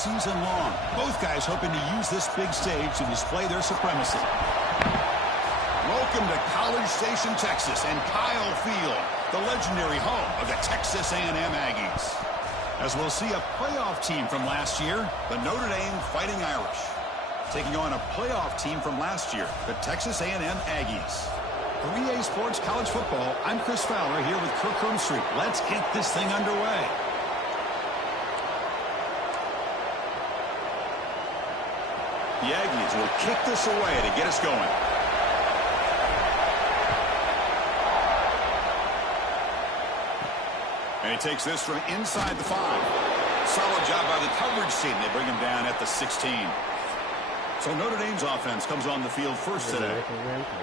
season long. Both guys hoping to use this big stage to display their supremacy. Welcome to College Station, Texas, and Kyle Field, the legendary home of the Texas A&M Aggies. As we'll see a playoff team from last year, the Notre Dame Fighting Irish, taking on a playoff team from last year, the Texas A&M Aggies. For EA Sports College Football, I'm Chris Fowler here with Kirk Hermstreet. Let's get this thing underway. The Aggies will kick this away to get us going. And he takes this from inside the 5. Solid job by the coverage team. They bring him down at the 16. So Notre Dame's offense comes on the field first today.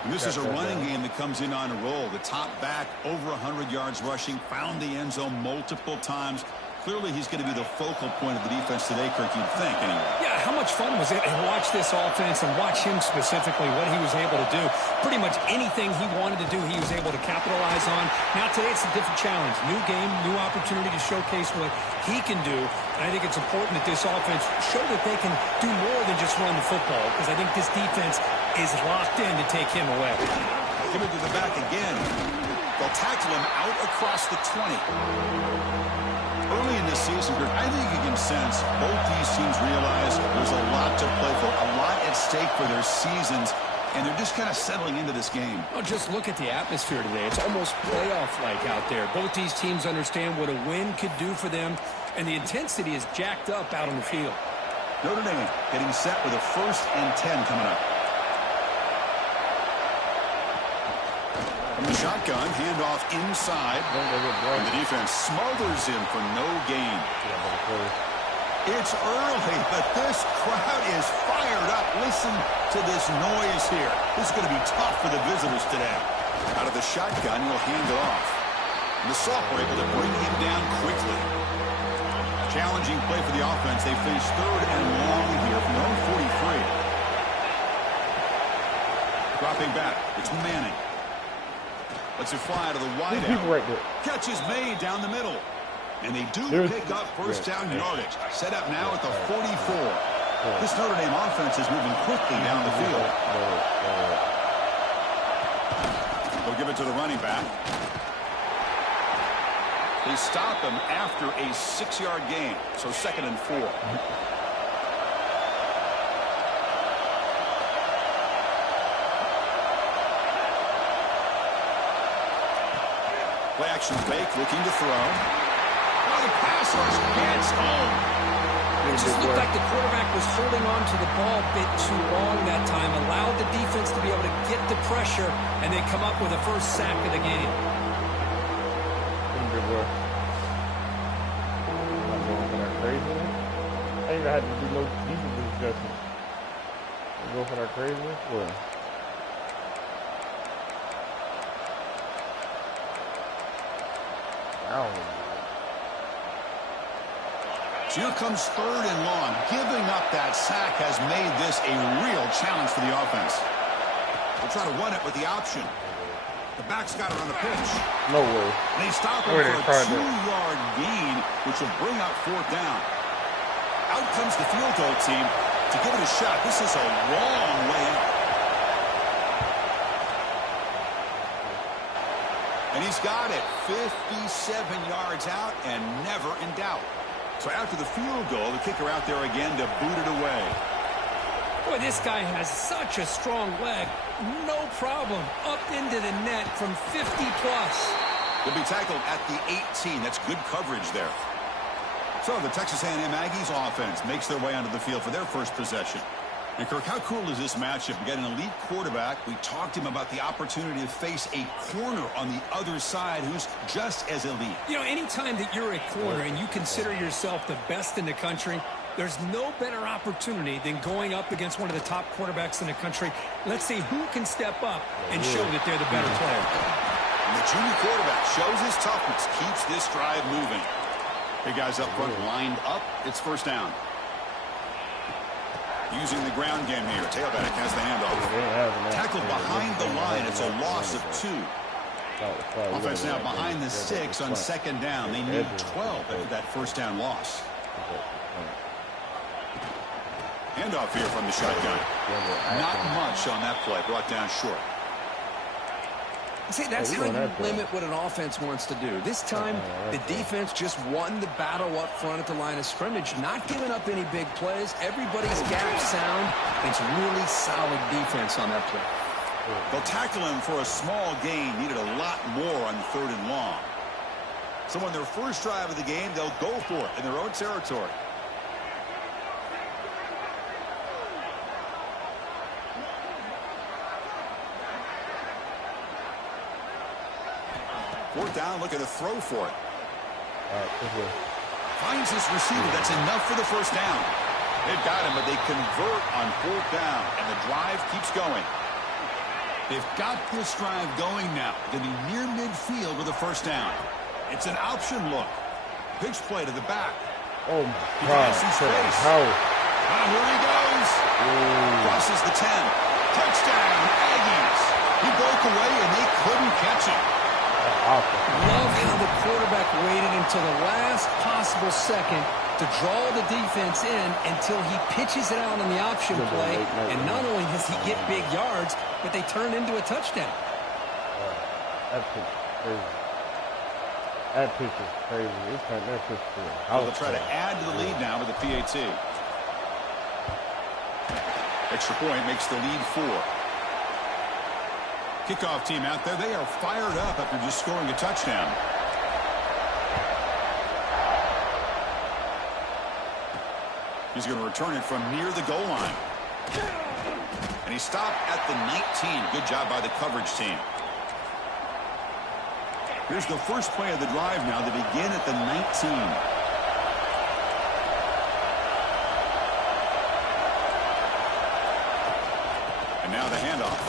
And this is a running game that comes in on a roll. The top back, over 100 yards rushing, found the end zone multiple times. Clearly, he's going to be the focal point of the defense today, Kirk, you'd think, anyway. Yeah, how much fun was it to watch this offense and watch him specifically, what he was able to do. Pretty much anything he wanted to do, he was able to capitalize on. Now, today, it's a different challenge. New game, new opportunity to showcase what he can do. And I think it's important that this offense show that they can do more than just run the football, because I think this defense is locked in to take him away. Give it to the back again. They'll tackle him out across the 20. Early in this season, I think you can sense both these teams realize there's a lot to play for, a lot at stake for their seasons, and they're just kind of settling into this game. Well, just look at the atmosphere today. It's almost playoff-like out there. Both these teams understand what a win could do for them, and the intensity is jacked up out on the field. Notre Dame getting set with a 1st and 10 coming up. From the shotgun, handoff inside. And the defense smothers him for no gain. It's early, but this crowd is fired up. Listen to this noise here. This is going to be tough for the visitors today. Out of the shotgun, he'll hand it off. And the Sophomore able to bring him down quickly. Challenging play for the offense. They finish 3rd and long here from their own 43. Dropping back. It's Manning. Lets it fly to the wide out. Right there. Catch is made down the middle. And they do pick up first down yardage. Set up now at the 44. This Notre Dame offense is moving quickly down the field. They'll give it to the running back. They stop him after a 6-yard gain. So 2nd and 4. Play action fake, looking to throw. Oh, the pass rush gets home. It just looked like the quarterback was holding on to the ball a bit too long that time. Allowed the defense to be able to get the pressure, and they come up with a first sack of the game. Good work. Not going for that crazy one. I even had to do no defensive adjustments. Go for that crazy one? Well. So here comes 3rd and long. Giving up that sack has made this a real challenge for the offense. They'll try to run it with the option. The back's got it on the pitch. No way. And they stop him for a 2-yard gain, which will bring up 4th down. Out comes the field goal team to give it a shot. This is a long way out. And he's got it 57 yards out and never in doubt. So after the field goal, the kicker out there again to boot it away. Boy, this guy has such a strong leg. No problem. Up into the net from 50-plus. He'll be tackled at the 18. That's good coverage there. So the Texas A&M Aggies offense makes their way onto the field for their first possession. And, Kirk, how cool is this matchup? We got an elite quarterback. We talked to him about the opportunity to face a corner on the other side who's just as elite. You know, anytime that you're a corner and you consider yourself the best in the country, there's no better opportunity than going up against one of the top quarterbacks in the country. Let's see who can step up and show that they're the better player. And the junior quarterback shows his toughness, keeps this drive moving. Big guys up front lined up. It's 1st down. Using the ground game here. Tailback has the handoff. Tackled behind the line. It's a loss of 2. Offense now behind the 6 on 2nd down. They need 12 after that 1st down loss. Handoff here from the shotgun. Not much on that play. Brought down short. See, that's how you limit what an offense wants to do. This time, the defense just won the battle up front at the line of scrimmage, not giving up any big plays. Everybody's gap sound. It's really solid defense on that play. They'll tackle him for a small gain. Needed a lot more on 3rd and long. So on their first drive of the game, they'll go for it in their own territory. Fourth down, look at the throw for it. Finds his receiver. That's enough for the first down. They've got him, but they convert on 4th down, and the drive keeps going. They've got this drive going now. They'll be near midfield with a first down. It's an option look. Pitch play to the back. Oh, my God. Some space. Here he goes. Crosses the 10. Touchdown, Aggies. He broke away, and they couldn't catch him. Love how the quarterback waited until the last possible second to draw the defense in until he pitches it out on the option play. And not only does he get big yards, but they turn into a touchdown. That's crazy. That pitch is crazy. They'll try to add to the lead now with the PAT. Extra point makes the lead 4. Kickoff team out there. They are fired up after just scoring a touchdown. He's going to return it from near the goal line. And he stopped at the 19. Good job by the coverage team. Here's the first play of the drive now. They begin at the 19. And now the handoff.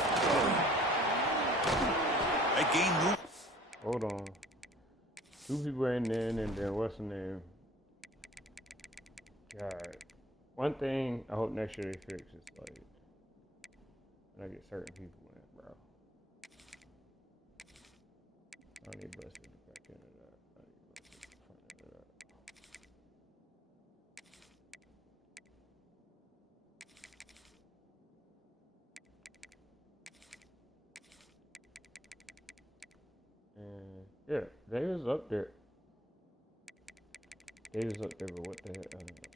That game move. Hold on. 2 people in there, and then what's the name? God. One thing I hope next year they fix is like when I get certain people in, bro. I need busted the back end of that. I need busted the front end of that. And yeah, they was up there. They was up there, but what the heck? I don't know.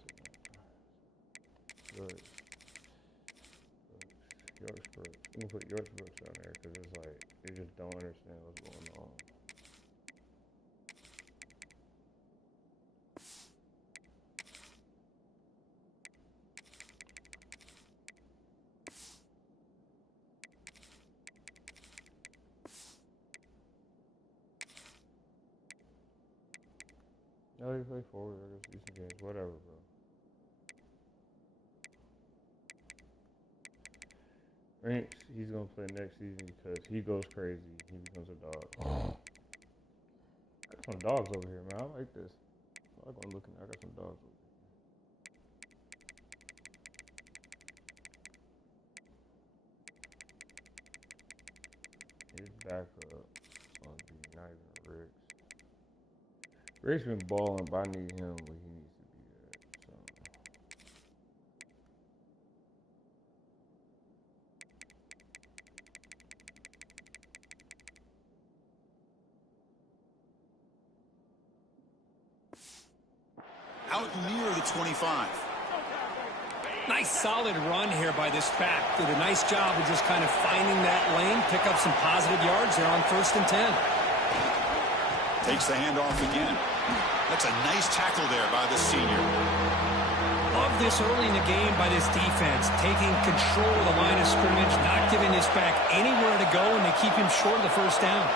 Yorksburg. I'm gonna put Yorksburg on there because it's like they just don't understand what's going on. No, they play forward. I guess decent games. Whatever, bro. Ranks, he's going to play next season because he goes crazy. He becomes a dog. I got some dogs over here, man. I like this. I like looking. I got some dogs over here. His backup on be not even Riggs. Riggs been balling, but I need him where he needs to be at. So. Out near the 25. Nice solid run here by this back. Did a nice job of just kind of finding that lane, pick up some positive yards there on 1st and 10. Takes the handoff again. That's a nice tackle there by the senior. Love this early in the game by this defense, taking control of the line of scrimmage, not giving this back anywhere to go, and they keep him short of the first down.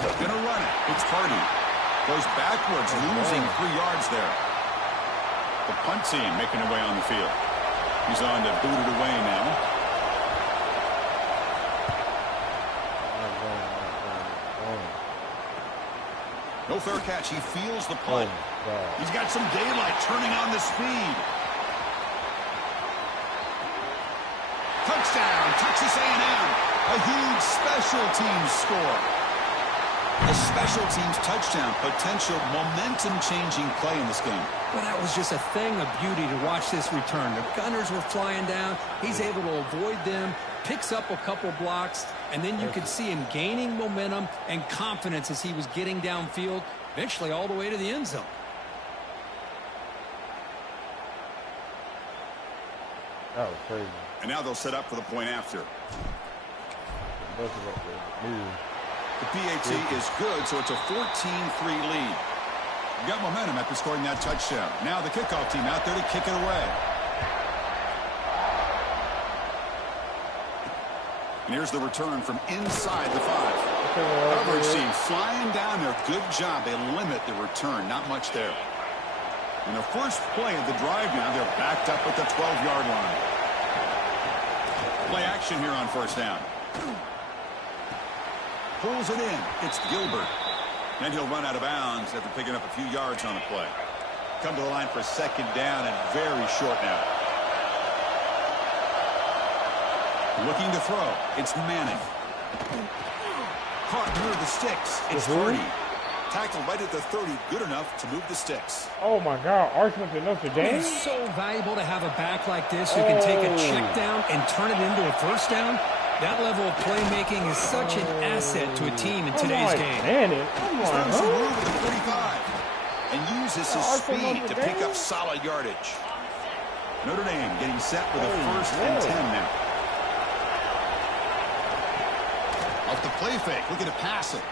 They're going to run it. It's Hardy. Goes backwards, losing 3 yards there. The punt team making their way on the field. He's on to boot it away now. No fair catch. He feels the punt. He's got some daylight turning on the speed. Touchdown, Texas A&M. A huge special teams score. A special teams touchdown, potential momentum-changing play in this game. Well, that was just a thing of beauty to watch this return. The gunners were flying down. He's able to avoid them, picks up a couple blocks, and then you could see him gaining momentum and confidence as he was getting downfield, eventually all the way to the end zone. That was crazy. And now they'll set up for the point after. The PAT is good, so it's a 14-3 lead. You got momentum after scoring that touchdown. Now the kickoff team out there to kick it away. And here's the return from inside the 5. Coverage team flying down there. Good job. They limit the return. Not much there. And the first play of the drive now, they're backed up at the 12-yard line. Play action here on first down. Pulls it in. It's Gilbert. Then he'll run out of bounds after picking up a few yards on the play. Come to the line for second down and very short now. Looking to throw. It's Manning. Caught near the sticks. It's Hardy. Tackled right at the 30. Good enough to move the sticks. Oh, my God. Arsenal to Notre Dame? It's so valuable to have a back like this who can take a check down and turn it into a first down. That level of playmaking is such an asset to a team in today's game. Throws the move at the 45 and uses his speed to pick up solid yardage. Notre Dame getting set with a first and 10 now. Off the play fake, looking to pass it.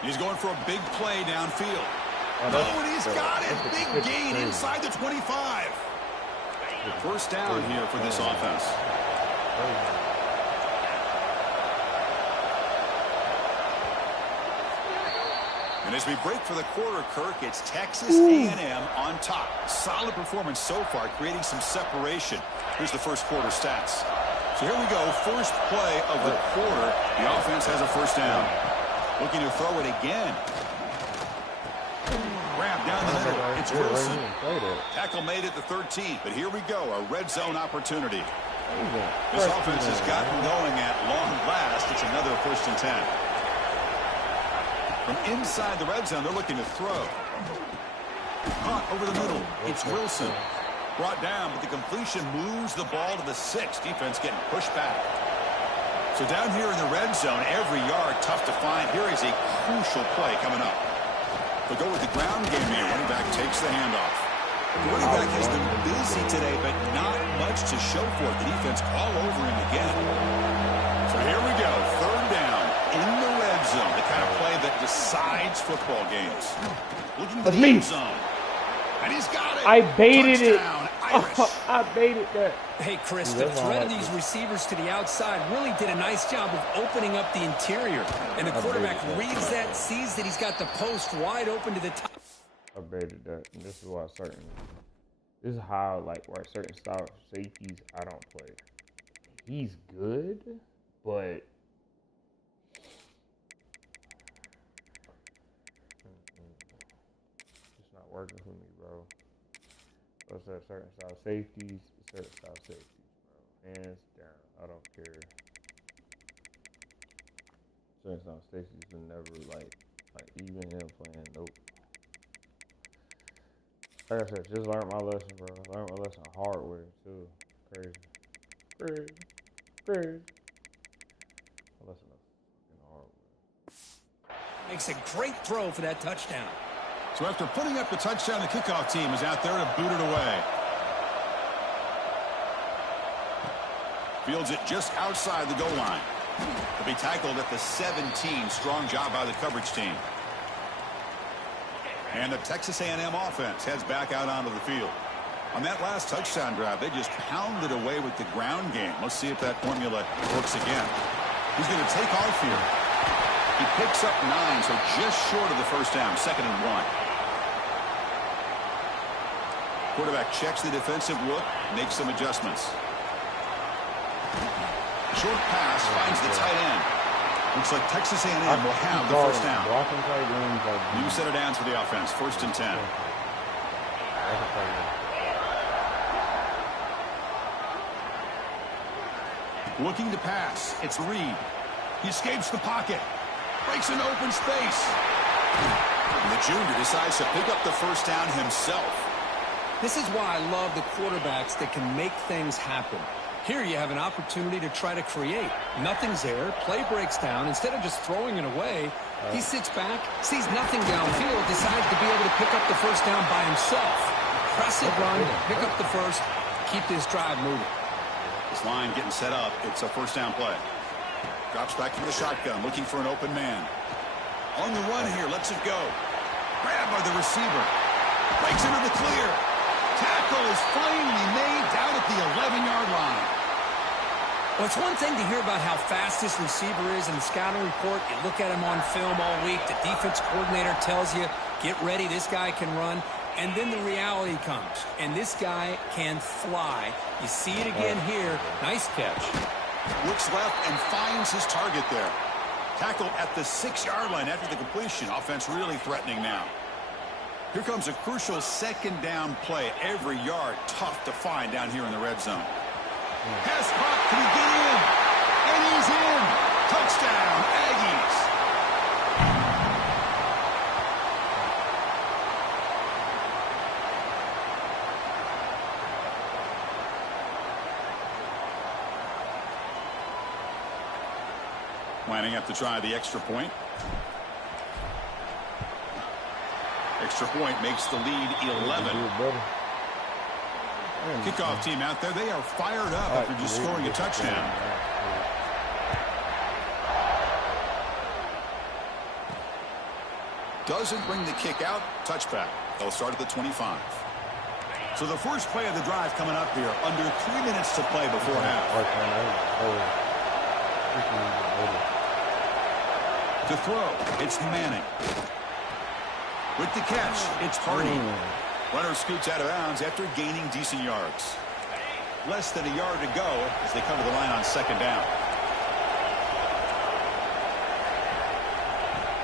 He's going for a big play downfield. And he's got it. Big gain inside the 25. First down here for this offense. And as we break for the quarter, Kirk, it's Texas A&M on top. Solid performance so far, creating some separation. Here's the first quarter stats. So here we go, first play of the quarter. The offense has a first down. Looking to throw it again. Grab down the middle. It's Wilson. Tackle made at the 13. But here we go, a red zone opportunity. This offense has gotten going at long last. It's another first and 10. From inside the red zone, they're looking to throw. Caught over the middle. It's Wilson. Brought down, but the completion moves the ball to the 6. Defense getting pushed back. So down here in the red zone, every yard tough to find. Here is a crucial play coming up. They'll go with the ground game here. Running back takes the handoff. The running back has been busy today, but not much to show for it. The defense all over him again. So here we go. Third down in the red zone. The kind of play that decides football games. Looking to the end zone. And he's got it. I baited Touchdown, it. I baited that. Hey, Chris, the threat of these receivers to the outside really did a nice job of opening up the interior. And the quarterback reads that, sees that he's got the post wide open to the top. I baited that. And this is why this is how, like, where certain style safeties I don't play. He's good, but it's not working for me, bro. Those are certain style safeties, bro. Hands down. I don't care. Certain style safeties will never, like even him playing, nope. Like I said, just learn my lesson, bro. Learn my lesson hard way, too. Crazy. My lesson in hard way. Makes a great throw for that touchdown. So after putting up the touchdown, the kickoff team is out there to boot it away. Fields it just outside the goal line. He'll be tackled at the 17. Strong job by the coverage team. And the Texas A&M offense heads back out onto the field. On that last touchdown drive, they just pounded away with the ground game. Let's see if that formula works again. He's going to take off here. He picks up 9, so just short of the first down, 2nd and 1. Quarterback checks the defensive look, makes some adjustments. Short pass finds the tight end. Looks like Texas A&M will have the first down. New set of downs for the offense, 1st and 10. Looking to pass. It's Reed. He escapes the pocket. Breaks into open space. And the junior decides to pick up the first down himself. This is why I love the quarterbacks that can make things happen. Here you have an opportunity to try to create. Nothing's there. Play breaks down. Instead of just throwing it away, he sits back, sees nothing downfield, decides to be able to pick up the first down by himself. Press it, run, pick up the first, keep this drive moving. This line getting set up. It's a first down play. Drops back from the shotgun, looking for an open man. On the run here, lets it go. Grabbed by the receiver. Breaks into the clear. Tackle is finally made down at the 11-yard line. Well, it's one thing to hear about how fast this receiver is in the scouting report. You look at him on film all week. The defense coordinator tells you, get ready, this guy can run. And then the reality comes, and this guy can fly. You see it again here. Nice catch. Looks left and finds his target there. Tackle at the 6-yard line after the completion. Offense really threatening now. Here comes a crucial second down play. Every yard tough to find down here in the red zone. Pass caught. Can he get in? And he's in. Touchdown, Aggies. Lining up to try the extra point. Extra point makes the lead 11. Kickoff team out there, they are fired up after just scoring a touchdown. Doesn't bring the kick out. Touchback. They'll start at the 25. So the first play of the drive coming up here. Under 3 minutes to play before half. To throw, it's Manning. With the catch, it's Hardy. Runner scoots out of bounds after gaining decent yards. Less than a yard to go as they come to the line on second down.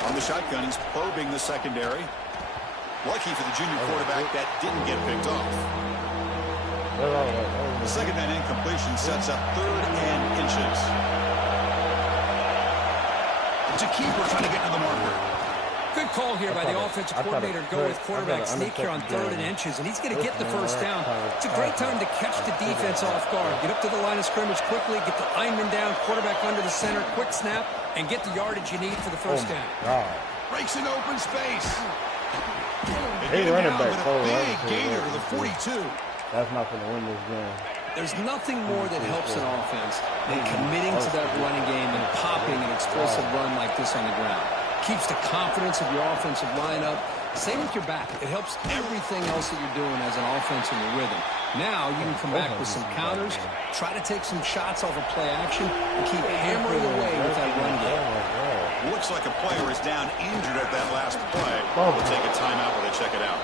On the shotgun, he's probing the secondary. Lucky for the junior quarterback that didn't get picked off. The second down incompletion sets up 3rd and inches. It's a keeper trying to get to the marker. Good call here by the offensive coordinator. Go with quarterback sneak here on 3rd and inches, and he's going to get the first down. It's a great time to catch the defense off guard. Get up to the line of scrimmage quickly, get the lineman down, quarterback under the center, quick snap, and get the yardage you need for the first down. Breaks into open space. They running back forward. Big gainer to the 42. That's not going to win this game. There's nothing more that helps an offense than committing to that running game and popping an explosive run like this on the ground. Keeps the confidence of your offensive lineup. Same with your back. It helps everything else that you're doing as an offense in your rhythm. Now you can come back with some counters, try to take some shots off of play action, and keep hammering away with that run game. Looks like a player is down injured at that last play. We'll take a timeout while they check it out.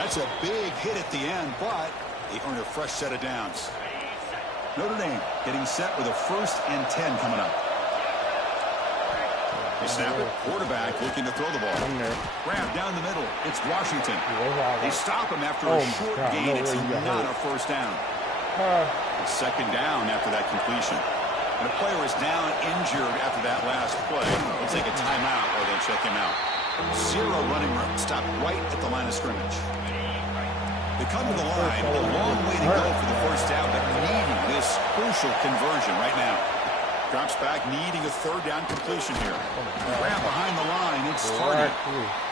That's a big hit at the end, but they earn a fresh set of downs. Notre Dame getting set with a 1st and 10 coming up. They snap it. Quarterback looking to throw the ball. Grab down the middle. It's Washington. They stop him after a short gain. It's not a first down. It's second down after that completion. And a player is down injured after that last play. We'll take a timeout while they check him out. 0 running room. Stopped right at the line of scrimmage. They come to the line. A long way to go for the first down, but needing this crucial conversion right now. Drops back, needing a 3rd down completion here. Grab behind the line. It's Hardy.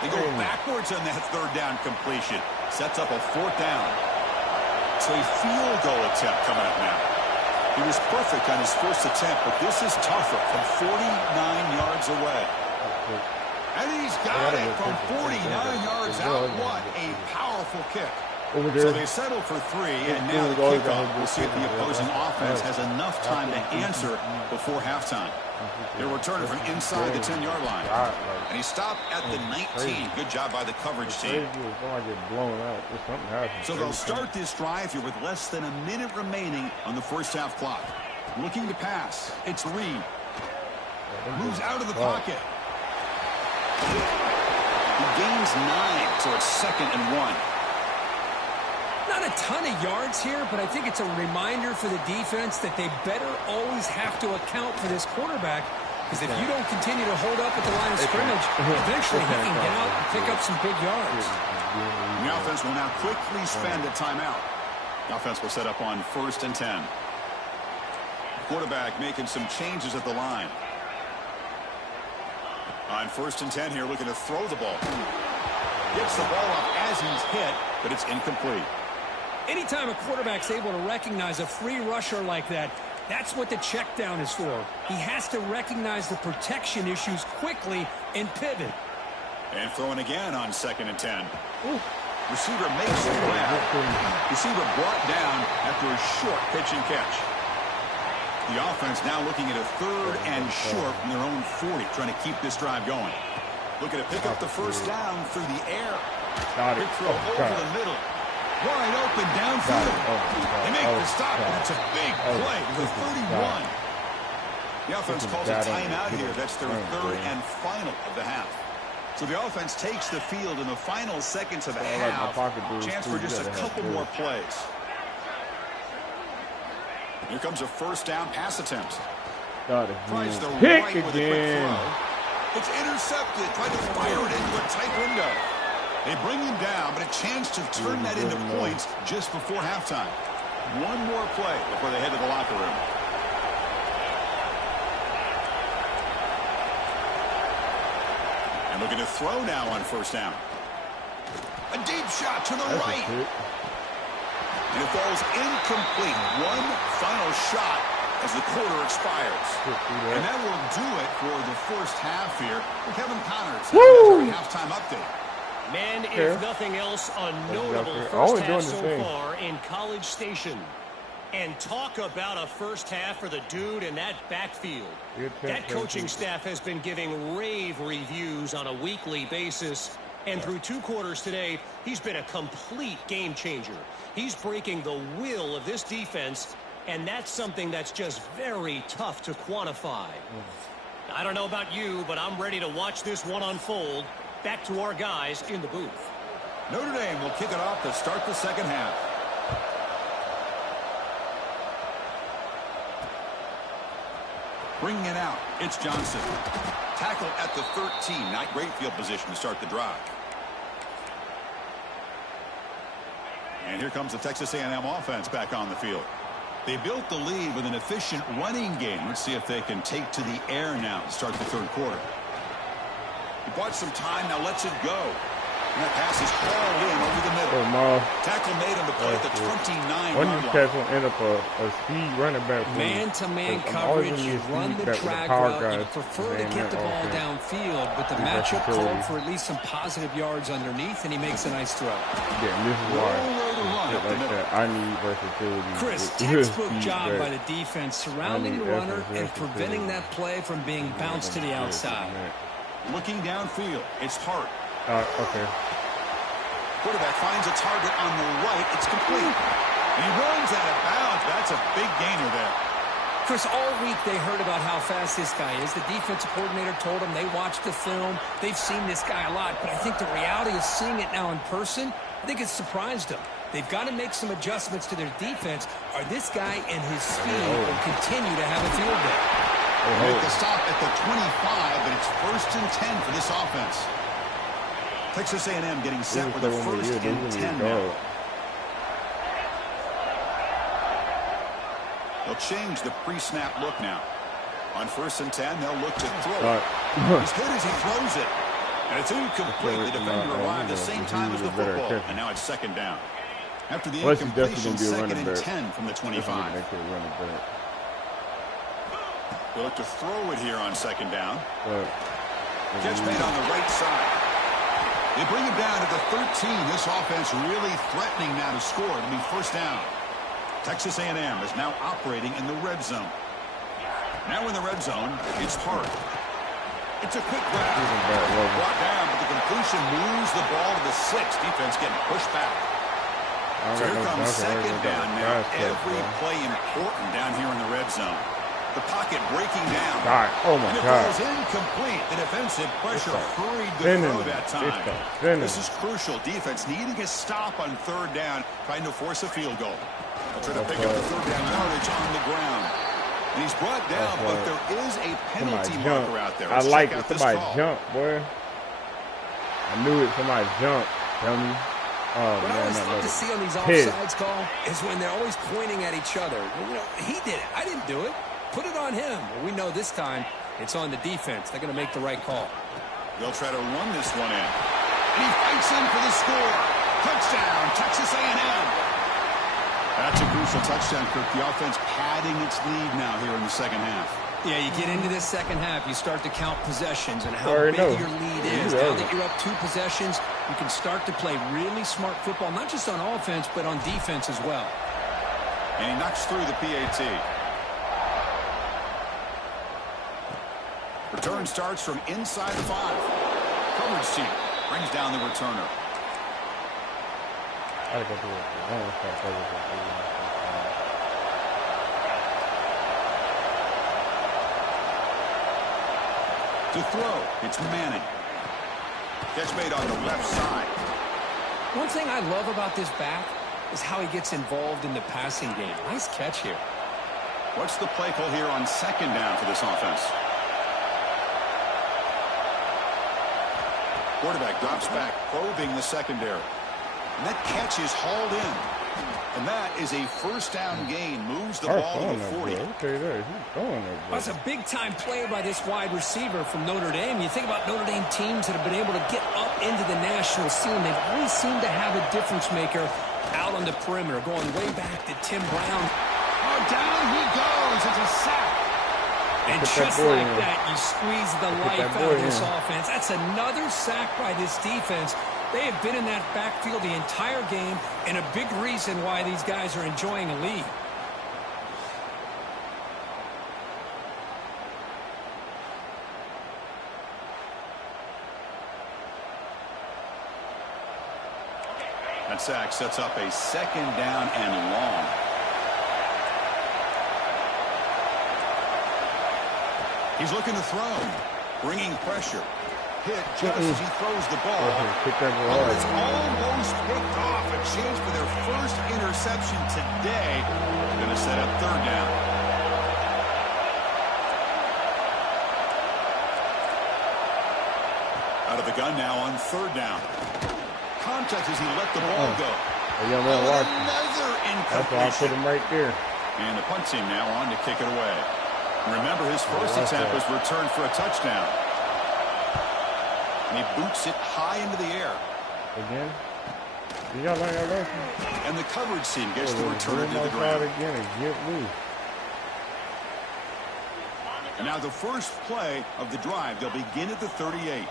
They go backwards on that 3rd down completion. Sets up a 4th down. So a field goal attempt coming up now. He was perfect on his first attempt, but this is tougher from 49 yards away. And he's got it from 49 yards out. What a powerful kick. So they settle for 3, and now the kickoff. We'll see if the opposing offense has enough time to answer before halftime. They're returning from inside the 10-yard line. And he stopped at the 19. Good job by the coverage team. So they'll start this drive here with less than a minute remaining on the first half clock. Looking to pass. It's Reed. Moves out of the pocket. He gains 9, so it's 2nd and 1. Not a ton of yards here, but I think it's a reminder for the defense that they better always have to account for this quarterback Because if you don't continue to hold up at the line of scrimmage, eventually he can get out and pick up some big yards. The offense will now quickly spend a timeout. The offense will set up on 1st and 10. Quarterback making some changes at the line. On 1st and 10 here, looking to throw the ball. Gets the ball up as he's hit, but it's incomplete. Anytime a quarterback's able to recognize a free rusher like that, that's what the check down is for. He has to recognize the protection issues quickly and pivot. And throwing again on 2nd and 10. Ooh. Receiver makes the grab. Receiver brought down after a short pitch and catch. The offense now looking at a 3rd and short from their own 40, trying to keep this drive going. Looking to pick up the 1st down through the air. Big throw over the middle. Wide open downfield. They make the stop, and it's a big play to the 31. The offense calls a timeout here. That's their 3rd and final of the half. So the offense takes the field in the final seconds of the half. Chance for just a couple more plays. Here comes a 1st down pass attempt. Tries the right with a quick throw. It's intercepted. Tried to fire it into a tight window. They bring him down, but a chance to turn that into points just before halftime. One more play before they head to the locker room. And looking to throw now on 1st down. A deep shot to the right. And it falls incomplete. One final shot as the quarter expires. And that will do it for the 1st half here. Kevin Connors has our halftime update. Man, if nothing else, a notable 1st half so far in College Station. And talk about a 1st half for the dude in that backfield. That coaching staff has been giving rave reviews on a weekly basis. And through 2 quarters today, he's been a complete game changer. He's breaking the will of this defense, and that's something that's just very tough to quantify. I don't know about you, but I'm ready to watch this one unfold. Back to our guys in the booth. Notre Dame will kick it off to start the 2nd half. Bringing it out, it's Johnson. Tackle at the 13. Not great field position to start the drive. And here comes the Texas A&M offense back on the field. They built the lead with an efficient running game. Let's see if they can take to the air now to start the 3rd quarter. He bought some time, now lets it go. And that pass is hauled in over the middle. Tackle made on the play at the 29-yard line. One catch will end up a speed running back. Man-to-man coverage, you run the drag route, you prefer to get the ball downfield, but the matchup called for at least some positive yards underneath, and he makes a nice throw. Yeah, and this is why I need versatility. Chris, textbook job by the defense, surrounding the runner and preventing that play from being bounced to the outside. Looking downfield, it's Hart. Okay. Quarterback finds a target on the right. It's complete. And he runs out of bounds. That's a big gainer there. Chris, all week they heard about how fast this guy is. The defensive coordinator told them they watched the film. They've seen this guy a lot. But I think the reality of seeing it now in person, I think it's surprised them. They've got to make some adjustments to their defense, or this guy and his speed will continue to have a field day. They make the stop at the 25, but it's 1st and 10 for this offense. Texas A&M getting set with a 1st and 10 now. They'll change the pre-snap look now. On 1st and 10, they'll look to throw. He's hit as he throws it. And it's incomplete. The defender arrived the same time as the football. And now it's 2nd down. After the incompletion, 2nd and 10 from the 25. They'll look to throw it here on 2nd down. Catch made on the right side. They bring him down to the 13. This offense really threatening now to score. It'll be 1st down. Texas A&M is now operating in the red zone. Now in the red zone, it's Hart. It's a quick grab. Brought down, but the completion moves the ball to the 6. Defense getting pushed back. So here comes 2nd down now. Every play important down here in the red zone. The pocket breaking down. Oh, my God. And it falls incomplete. The defensive pressure hurried the throw that time. This is crucial. Defense needing a stop on 3rd down, trying to force a field goal. They'll try to pick up the 3rd down yardage on the ground. And he's brought down, but there is a penalty marker out there. I like it. Somebody jump, boy. I knew it. Somebody jump. Dummy. Oh, what I always love to see on these offsides call is when they're always pointing at each other. You know, he did it. I didn't do it. Put it on him. Well, we know this time it's on the defense. They're going to make the right call. They'll try to run this one in. And he fights in for the score. Touchdown, Texas A&M. That's a crucial touchdown, Kirk. The offense padding its lead now here in the second half. Yeah, you get into this second half, you start to count possessions and how big your lead is. Now that you're up 2 possessions, you can start to play really smart football, not just on offense, but on defense as well. And he knocks through the PAT. Return starts from inside the 5. Coverage team brings down the returner. To throw, it's Manning. Catch made on the left side. One thing I love about this back is how he gets involved in the passing game. Nice catch here. What's the play call here on second down for this offense? Quarterback drops back, probing the secondary. And that catch is hauled in. And that is a first down gain. Moves the ball to the 40. That's a big-time play by this wide receiver from Notre Dame. You think about Notre Dame teams that have been able to get up into the national scene. They've always seemed to have a difference maker out on the perimeter, going way back to Tim Brown. Oh, down he goes. It's a sack. And just like that, you squeeze the life out of this offense. That's another sack by this defense. They have been in that backfield the entire game, and a big reason why these guys are enjoying a lead. That sack sets up a second down and long. He's looking to throw, bringing pressure. Hit just as he throws the ball. It's almost picked off. A chance for their first interception today. Going to set up third down. Out of the gun now on third down. Contact as he let the ball go. Another incompletion. That's why I put him right there. And the punt team now on to kick it away. Remember, his first attempt was returned for a touchdown. And he boots it high into the air. Again? You got like that. And the coverage team gets the return to the ground. Again and get loose. And now the first play of the drive. They'll begin at the 38.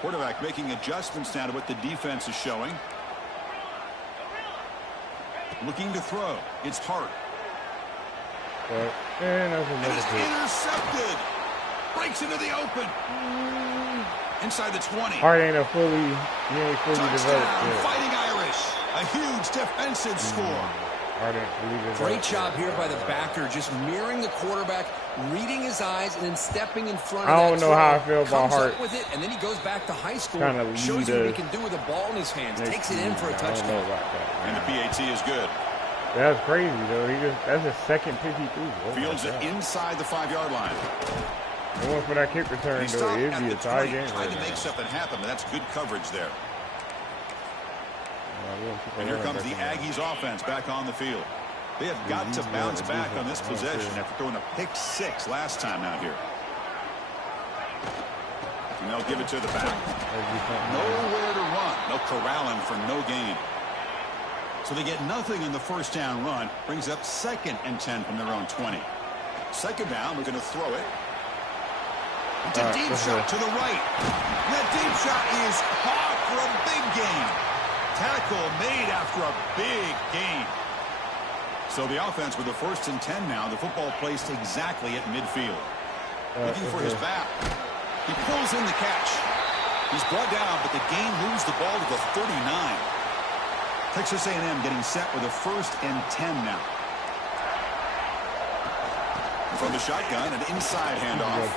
Quarterback making adjustments now to what the defense is showing. Looking to throw. It's Hart. And it's intercepted. Breaks into the open. Inside the 20. Hart ain't fully developed yet. Fighting Irish. A huge defensive score. Great job here by the backer, just mirroring the quarterback, reading his eyes, and then stepping in front of I don't know how I feel about Hart. With it, and then he goes back to high school, shows you what he can do with the ball in his hands, takes it in for a touchdown. And the PAT is good. That's crazy, though. That's his second pitch he threw. Fields it inside the 5-yard line. They went for that kick return, though. It'd be a tie game. Trying to make something happen, but that's good coverage there. And here comes the Aggies offense back on the field. They have got to bounce back on this possession after throwing a pick 6 last time out here. And they'll give it to the back. Nowhere to run. They'll corral him for no gain. So they get nothing in the first down run. Brings up 2nd and 10 from their own 20. Second down, we're going to throw it. It's a deep shot to the right. And that deep shot is caught for a big gain. Tackle made after a big gain. So the offense with the 1st and 10 now. The football placed exactly at midfield. Looking for his back. He pulls in the catch. He's brought down, but the gain moves the ball to the 39. Texas A&M getting set with a 1st and 10 now. From the shotgun, an inside handoff.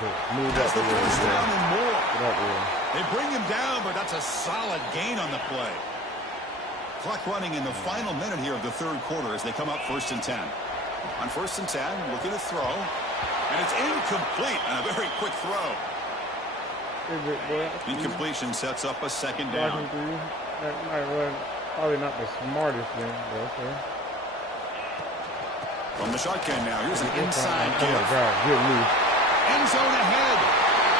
That's the first down and more. They bring him down, but that's a solid gain on the play. Clock running in the final minute here of the third quarter as they come up 1st and 10. On 1st and 10, looking to throw. And it's incomplete on a very quick throw. Incompletion sets up a 2nd down. Probably not the smartest thing, but okay. From the shotgun now, here's an inside give. Good move. End zone ahead.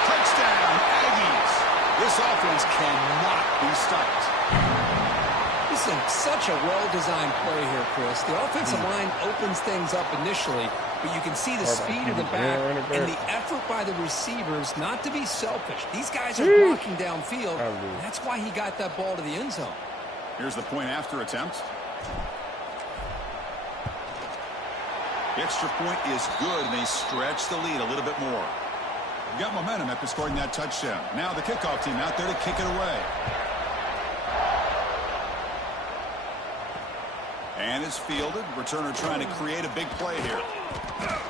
Touchdown, Aggies. This offense cannot be stopped. This is such a well-designed play here, Chris. The offensive line opens things up initially, but you can see the speed of the back and the effort by the receivers not to be selfish. These guys are blocking downfield. That's why he got that ball to the end zone. Here's the point after attempt. The extra point is good, and they stretch the lead a little bit more. Got momentum after scoring that touchdown. Now the kickoff team out there to kick it away. And it's fielded. Returner trying to create a big play here.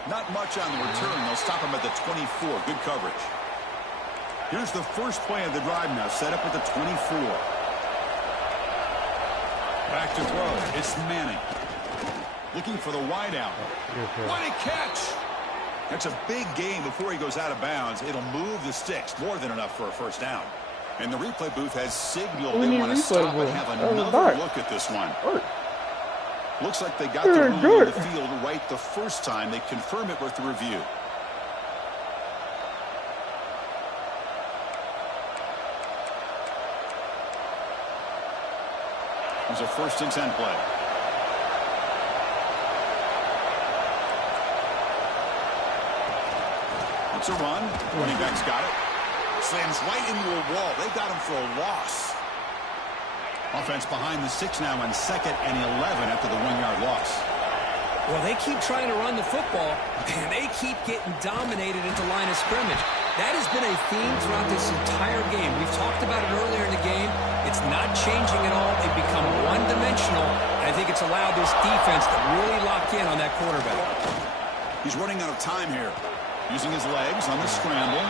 Not much on the return. They'll stop him at the 24. Good coverage. Here's the first play of the drive now, set up at the 24. Back to throw. It's Manning. Looking for the wideout. What a catch! That's a big gain before he goes out of bounds. It'll move the sticks. More than enough for a 1st down. And the replay booth has signaled they want to stop and have another look at this one. Looks like they got the rule on the field right the first time. They confirm it with the review. There's a 1st and 10 play. It's a run. Running back's got it. Slams right into a wall. They got him for a loss. Offense behind the 6 now on 2nd and 11 after the 1-yard loss. Well, they keep trying to run the football, and they keep getting dominated at the line of scrimmage. That has been a theme throughout this entire game. We've talked about it earlier in the game. It's not changing at all. They've become one-dimensional. I think it's allowed this defense to really lock in on that quarterback. He's running out of time here. Using his legs on the scramble.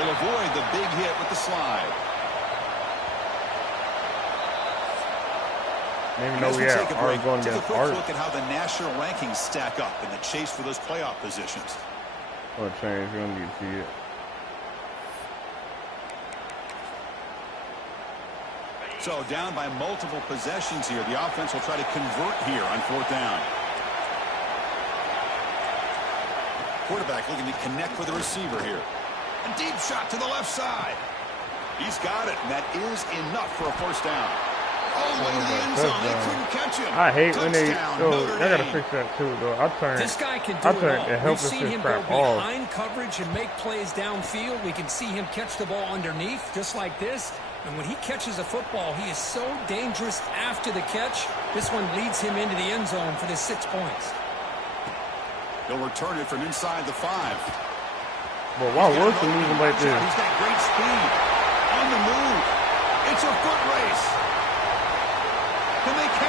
He'll avoid the big hit with the slide. Maybe know we have Art going against Art. Take a quick look at how the national rankings stack up in the chase for those playoff positions. Oh, change. You don't need to see it. So down by multiple possessions here. The offense will try to convert here on 4th down. Quarterback looking to connect with the receiver here. A deep shot to the left side. He's got it, and that is enough for a 1st down. All the way to the end zone. They couldn't catch him. I hate when they. I gotta fix that too, though. This guy can do it all. We've seen him go behind coverage and make plays downfield. We can see him catch the ball underneath, just like this. And when he catches a football, he is so dangerous after the catch. This one leads him into the end zone for the 6 points. He'll return it from inside the 5. Well, why was he moving like this? He's got great speed. On the move. It's a foot race.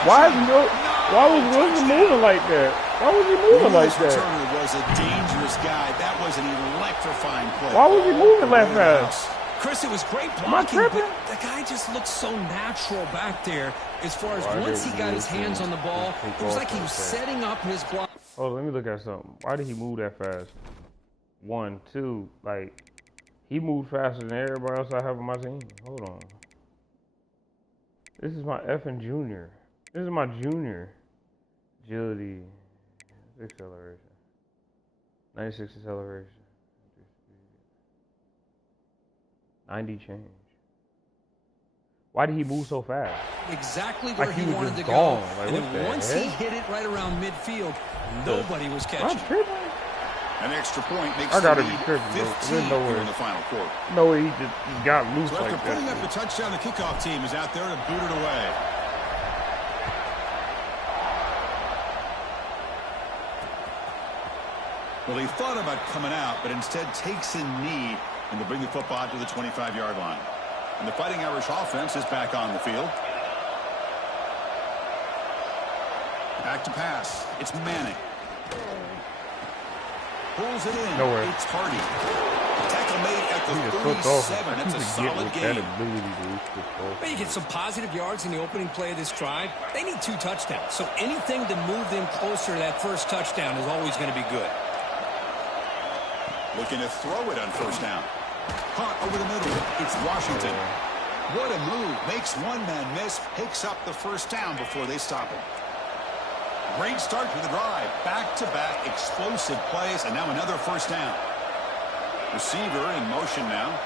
Why was Wilson moving like that? Why was he moving like that? Returner was a dangerous guy. That was an electrifying play. Why was he moving that fast? Chris, it was great blocking, but the guy just looked so natural back there as far as once he got his hands on the ball, it was like he was setting up his block. Oh, let me look at something. Why did he move that fast? 1, 2, like, he moved faster than everybody else I have on my team. Hold on. This is my effing junior. This is my junior. Agility. Acceleration. 96 acceleration. 90 change. Why did he move so fast? Exactly where he wanted to go. Like, and then once he hit it right around midfield, nobody was catching. An extra point makes I gotta the be lead tripping, 15 no way. in the final quarter. No way he just got loose so like after putting that. up the touchdown, the kickoff team is out there to boot it away. Well, he thought about coming out, but instead takes a knee and to bring the football to the 25-yard line. And the Fighting Irish offense is back on the field. Back to pass. It's Manning. Pulls it in. Nowhere. It's Hardy. Tackle made at the 37. That's a solid game. But you get some positive yards in the opening play of this drive. They need 2 touchdowns, so anything to move them closer to that first touchdown is always going to be good. Looking to throw it on first down. Caught over the middle. It's Washington. What a move. Makes one man miss. Picks up the first down before they stop him. Great start to the drive. Back-to-back explosive plays, and now another first down. Receiver in motion now.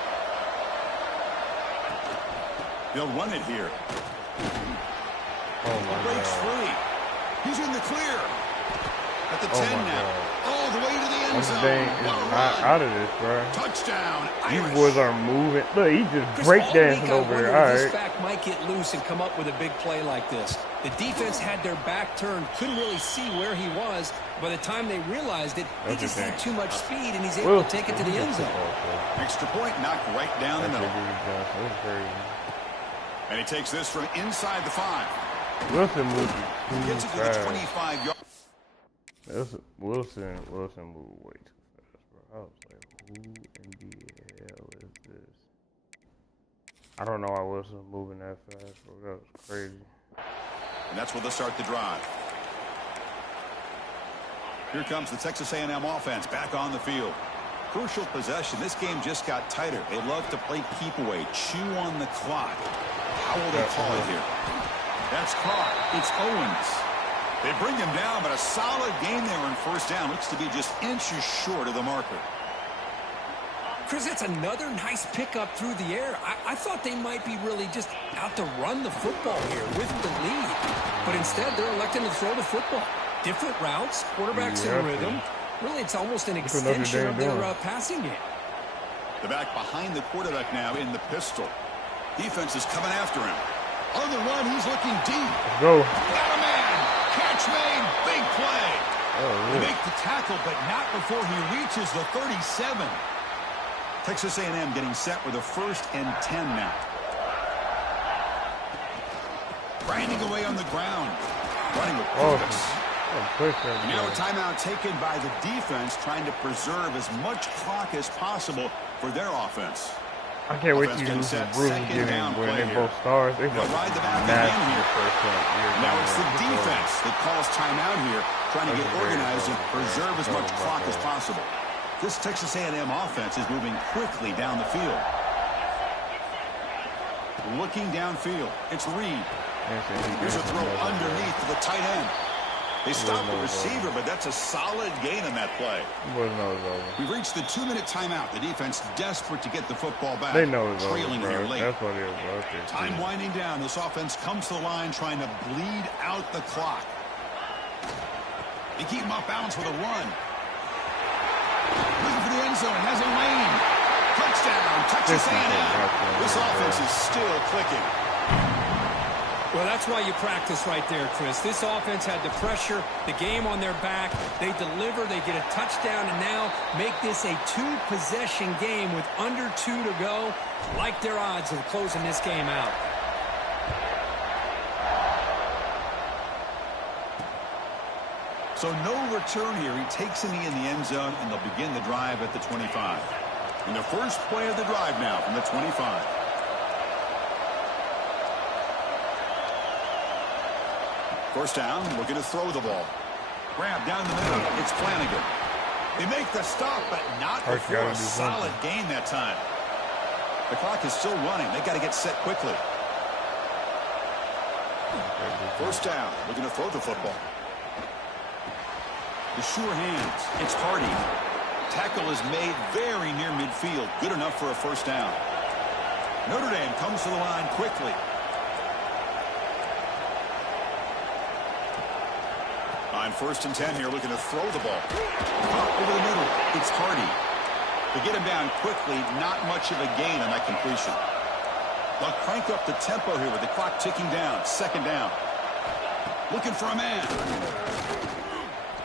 They'll run it here. Breaks free. He's in the clear. At the 10 now. All the way to the end zone. This thing is not out of this, bro. Touchdown. These boys are moving. Look, he just breakdancing over here. All right. This back might get loose and come up with a big play like this. The defense had their back turned, couldn't really see where he was. By the time they realized it, he just had too much speed, and he's able to take it to the end zone. Extra point knocked right down the middle. And he takes this from inside the 5. Wilson moved Gets it to the 25 yards. Wilson moved way too fast, bro. I was like, who in the hell is this? I don't know why Wilson's moving that fast, bro. That was crazy. And that's where they'll start the drive. Here comes the Texas A&M offense back on the field. Crucial possession. This game just got tighter. They love to play keep away, chew on the clock. How will they call it here? That's caught. It's Owens. They bring him down, but a solid game there on first down. Looks to be just inches short of the marker. Chris, that's another nice pickup through the air. I thought they might be really just out to run the football here with the lead. But instead, they're electing to throw the football. Different routes, quarterbacks in rhythm. Really, it's almost an extension of their passing game. The back behind the quarterback now in the pistol. Defense is coming after him. On the run, he's looking deep. Go. Got a man. Catch made. Big play. Oh, they make the tackle, but not before he reaches the 37. Texas A&M getting set with a 1st and 10 now. Grinding away on the ground. Running with purpose. Now a timeout taken by the defense, trying to preserve as much clock as possible for their offense. I can't wait to use the Bruce getting when they both stars. They'll ride the back again here. Now it's the defense that calls timeout here, trying to get organized and preserve as much clock as possible. This Texas A&M offense is moving quickly down the field. Looking downfield, it's Reed. Here's a throw underneath to the tight end. They stop the receiver, but that's a solid gain on that play. We've reached the 2-minute timeout. The defense desperate to get the football back. They know it's trailing over, here late. That's what it is. Okay, time winding down. This offense comes to the line trying to bleed out the clock. They keep him off balance with a run. Looking for the end zone. Has a lane. Touchdown, Texas A&M. This offense is still clicking. Well, that's why you practice right there, Chris. This offense had the pressure, the game on their back. They deliver, they get a touchdown, and now make this a 2-possession game with under 2 to go. Like their odds of closing this game out. So no return here. He takes him in the end zone, and they'll begin the drive at the 25. And the first play of the drive now from the 25. First down, looking to throw the ball. Grab down the middle. It's Flanagan. They make the stop, but not before a solid gain that time. The clock is still running. They got to get set quickly. First down, looking to throw the football. The sure hands. It's Hardy. Tackle is made very near midfield. Good enough for a first down. Notre Dame comes to the line quickly. On 1st and 10 here, looking to throw the ball. Over the middle, it's Hardy. They get him down quickly, not much of a gain on that completion. They'll crank up the tempo here with the clock ticking down. 2nd down. Looking for a man.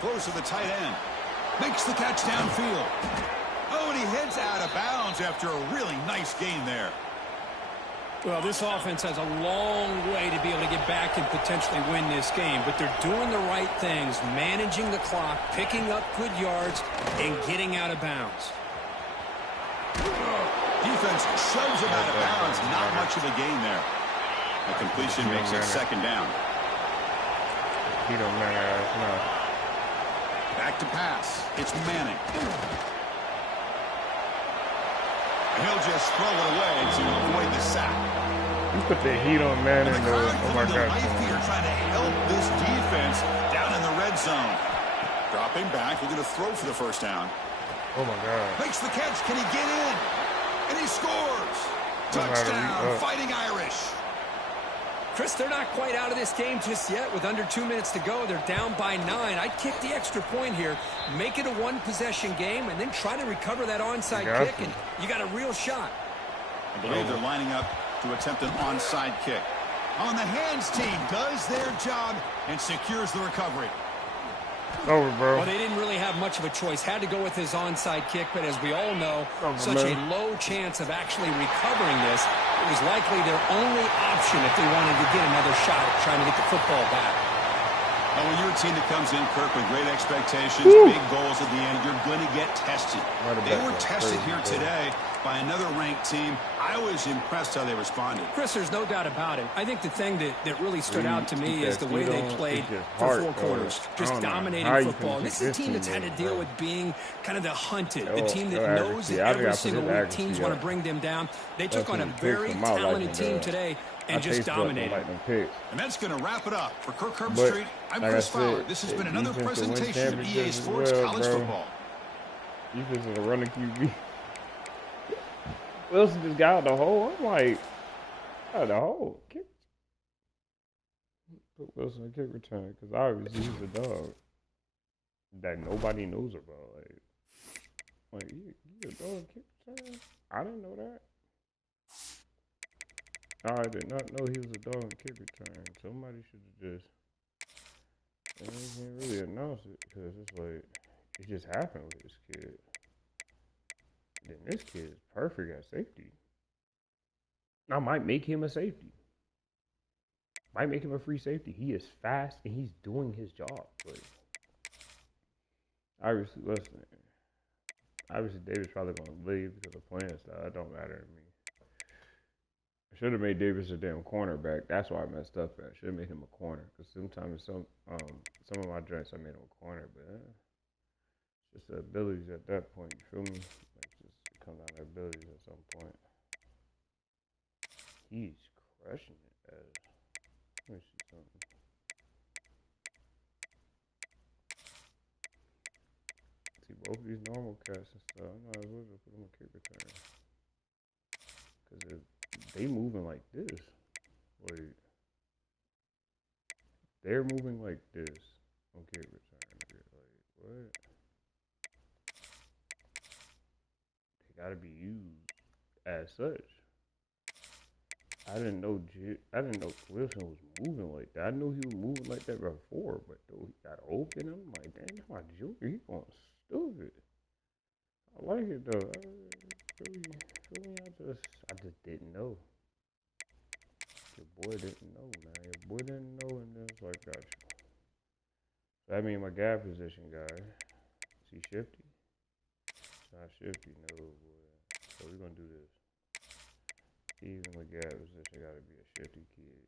Close to the tight end. Makes the catch downfield. Oh, and he heads out of bounds after a really nice gain there. Well, this offense has a long way to be able to get back and potentially win this game, but they're doing the right things, managing the clock, picking up good yards, and getting out of bounds. defense shoves him out of bounds. Not much of a gain there. The completion makes it second down. He don't matter. No. Back to pass. It's Manning. He'll just throw it away to avoid the sack. You put the heat on Manning. Oh my God. Here trying to help this defense down in the red zone. Dropping back. We're going to throw for the first down. Oh my God. Makes the catch. Can he get in? And he scores. Touchdown, Fighting Irish. Chris, they're not quite out of this game just yet. With under 2 minutes to go, they're down by 9. I'd kick the extra point here, make it a one-possession game, and then try to recover that onside kick, and you got a real shot. I believe they're lining up to attempt an onside kick. On the hands team does their job and secures the recovery. Over, bro. Well, they didn't really have much of a choice. Had to go with his onside kick, but as we all know, such a low chance of actually recovering this. It was likely their only option if they wanted to get another shot at trying to get the football back. Well, when you're a team that comes in, Kirk, with great expectations, big goals at the end, you're going to get tested. They were tested here today by another ranked team. I was impressed how they responded. Chris, there's no doubt about it. I think the thing that really stood out to me is the way they played for 4 quarters. Just dominating football. This is a team that's had to deal with being kind of the hunted, the team that knows that every single week teams want to bring them down. They took on a very talented team today and just dominated. And that's going to wrap it up. For Kirk Herbstreit, I'm Chris Fowler. This has been another presentation of EA Sports College Football. Defense is a running QB. Wilson just got out the hole. I'm like, out of the hole. Put Wilson a kick return because obviously he's a dog that nobody knows about. Like you a dog kick return? I didn't know that. I did not know he was a dog kick return. Somebody should have just. And they didn't really announce it because it's like it just happened with this kid. Then this kid is perfect at safety. I might make him a safety. Might make him a free safety. He is fast and he's doing his job. But obviously, listen. Obviously, Davis probably gonna leave because of playing style. It don't matter to me. I should have made Davis a damn cornerback. That's why I messed up at. Should have made him a corner because sometimes some of my joints I made him a corner, but just the abilities at that point. You feel me? Come down to abilities at some point. He's crushing it. Let me see something. See both of these normal cats and stuff. I might as well just put them on kick return. Because they moving like this. Like they're moving like this on kick return. Like what? Got to be used as such. I didn't know Wilson was moving like that. I knew he was moving like that before, but though he got open, I'm like, damn, my junior, he going stupid. I like it though. I just didn't know. Your boy didn't know, man. Your boy didn't know, and then it's like, got you. So that means my guy position guy. Is he shifty? It's not shifty, no, boy. So we're gonna do this. Even my guy position gotta be a shifty kid.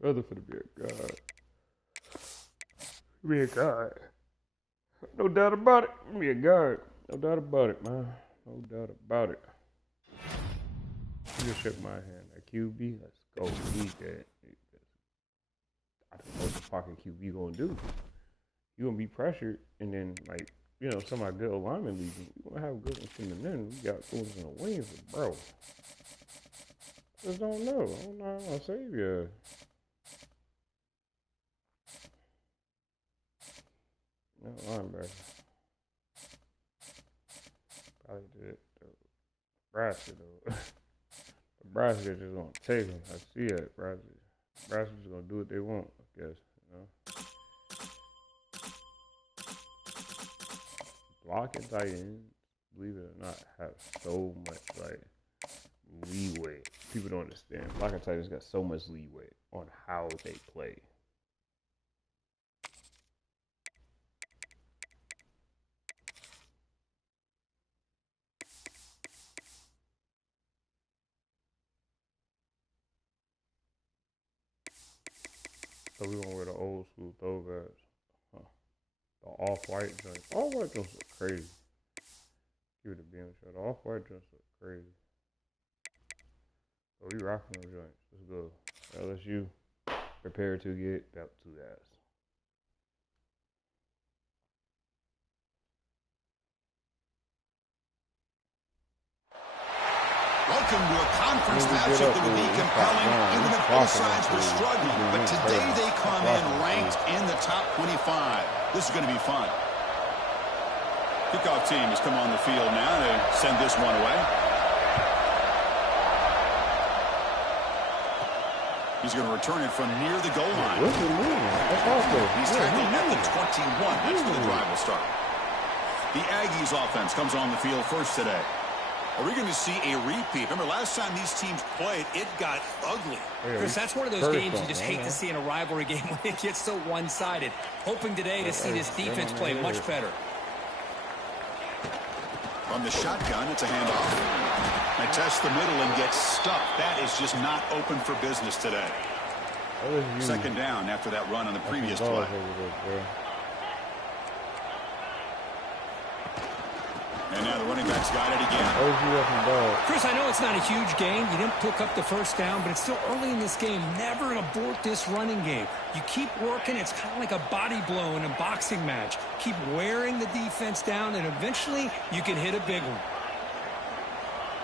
Brother finna be a god. Be a god. No doubt about it. Be a god. No doubt about it, man. No doubt about it. You just shook my hand. A QB, let's go. He's dead. I don't know what the fucking QB gonna do. You gonna be pressured, and then like some of our good alignment leads. You gonna have good ones coming in. We got good ones in the wings, but bro, just don't know. I don't know how I'm gonna save you. No linebacker. Probably did. Nebraska though. Nebraska just gonna take him. I see it. Nebraska's just gonna do what they want, I guess. Blocking tight ends, believe it or not, have so much leeway. People don't understand. Blocking tight ends got so much leeway on how they play. So we went with the old school throwbacks. Huh. The off-white joints. Off-white joints are crazy. Give it a beam shot. The off-white joints are crazy. So we rocking those joints. Let's go. LSU, prepare to get back to that. Welcome to a conference matchup that would be compelling, even if both sides were struggling. But today they come in ranked in the top 25. This is going to be fun. Kickoff team has come on the field now to send this one away. He's going to return it from near the goal line. He's tackled at the 21. That's where the drive will start. The Aggies offense comes on the field first today. Are we going to see a repeat? Remember, last time these teams played, it got ugly. Chris, that's one of those games you just hate to see in a rivalry game when it gets so one-sided. Hoping today to see this defense play much better. From the shotgun, it's a handoff. They test the middle and get stuck. That is just not open for business today. Second down after that run on the previous play. And now the running back's got it again. Chris, I know it's not a huge gain. You didn't pick up the first down, but it's still early in this game. Never abort this running game. You keep working. It's kind of like a body blow in a boxing match. Keep wearing the defense down, and eventually you can hit a big one.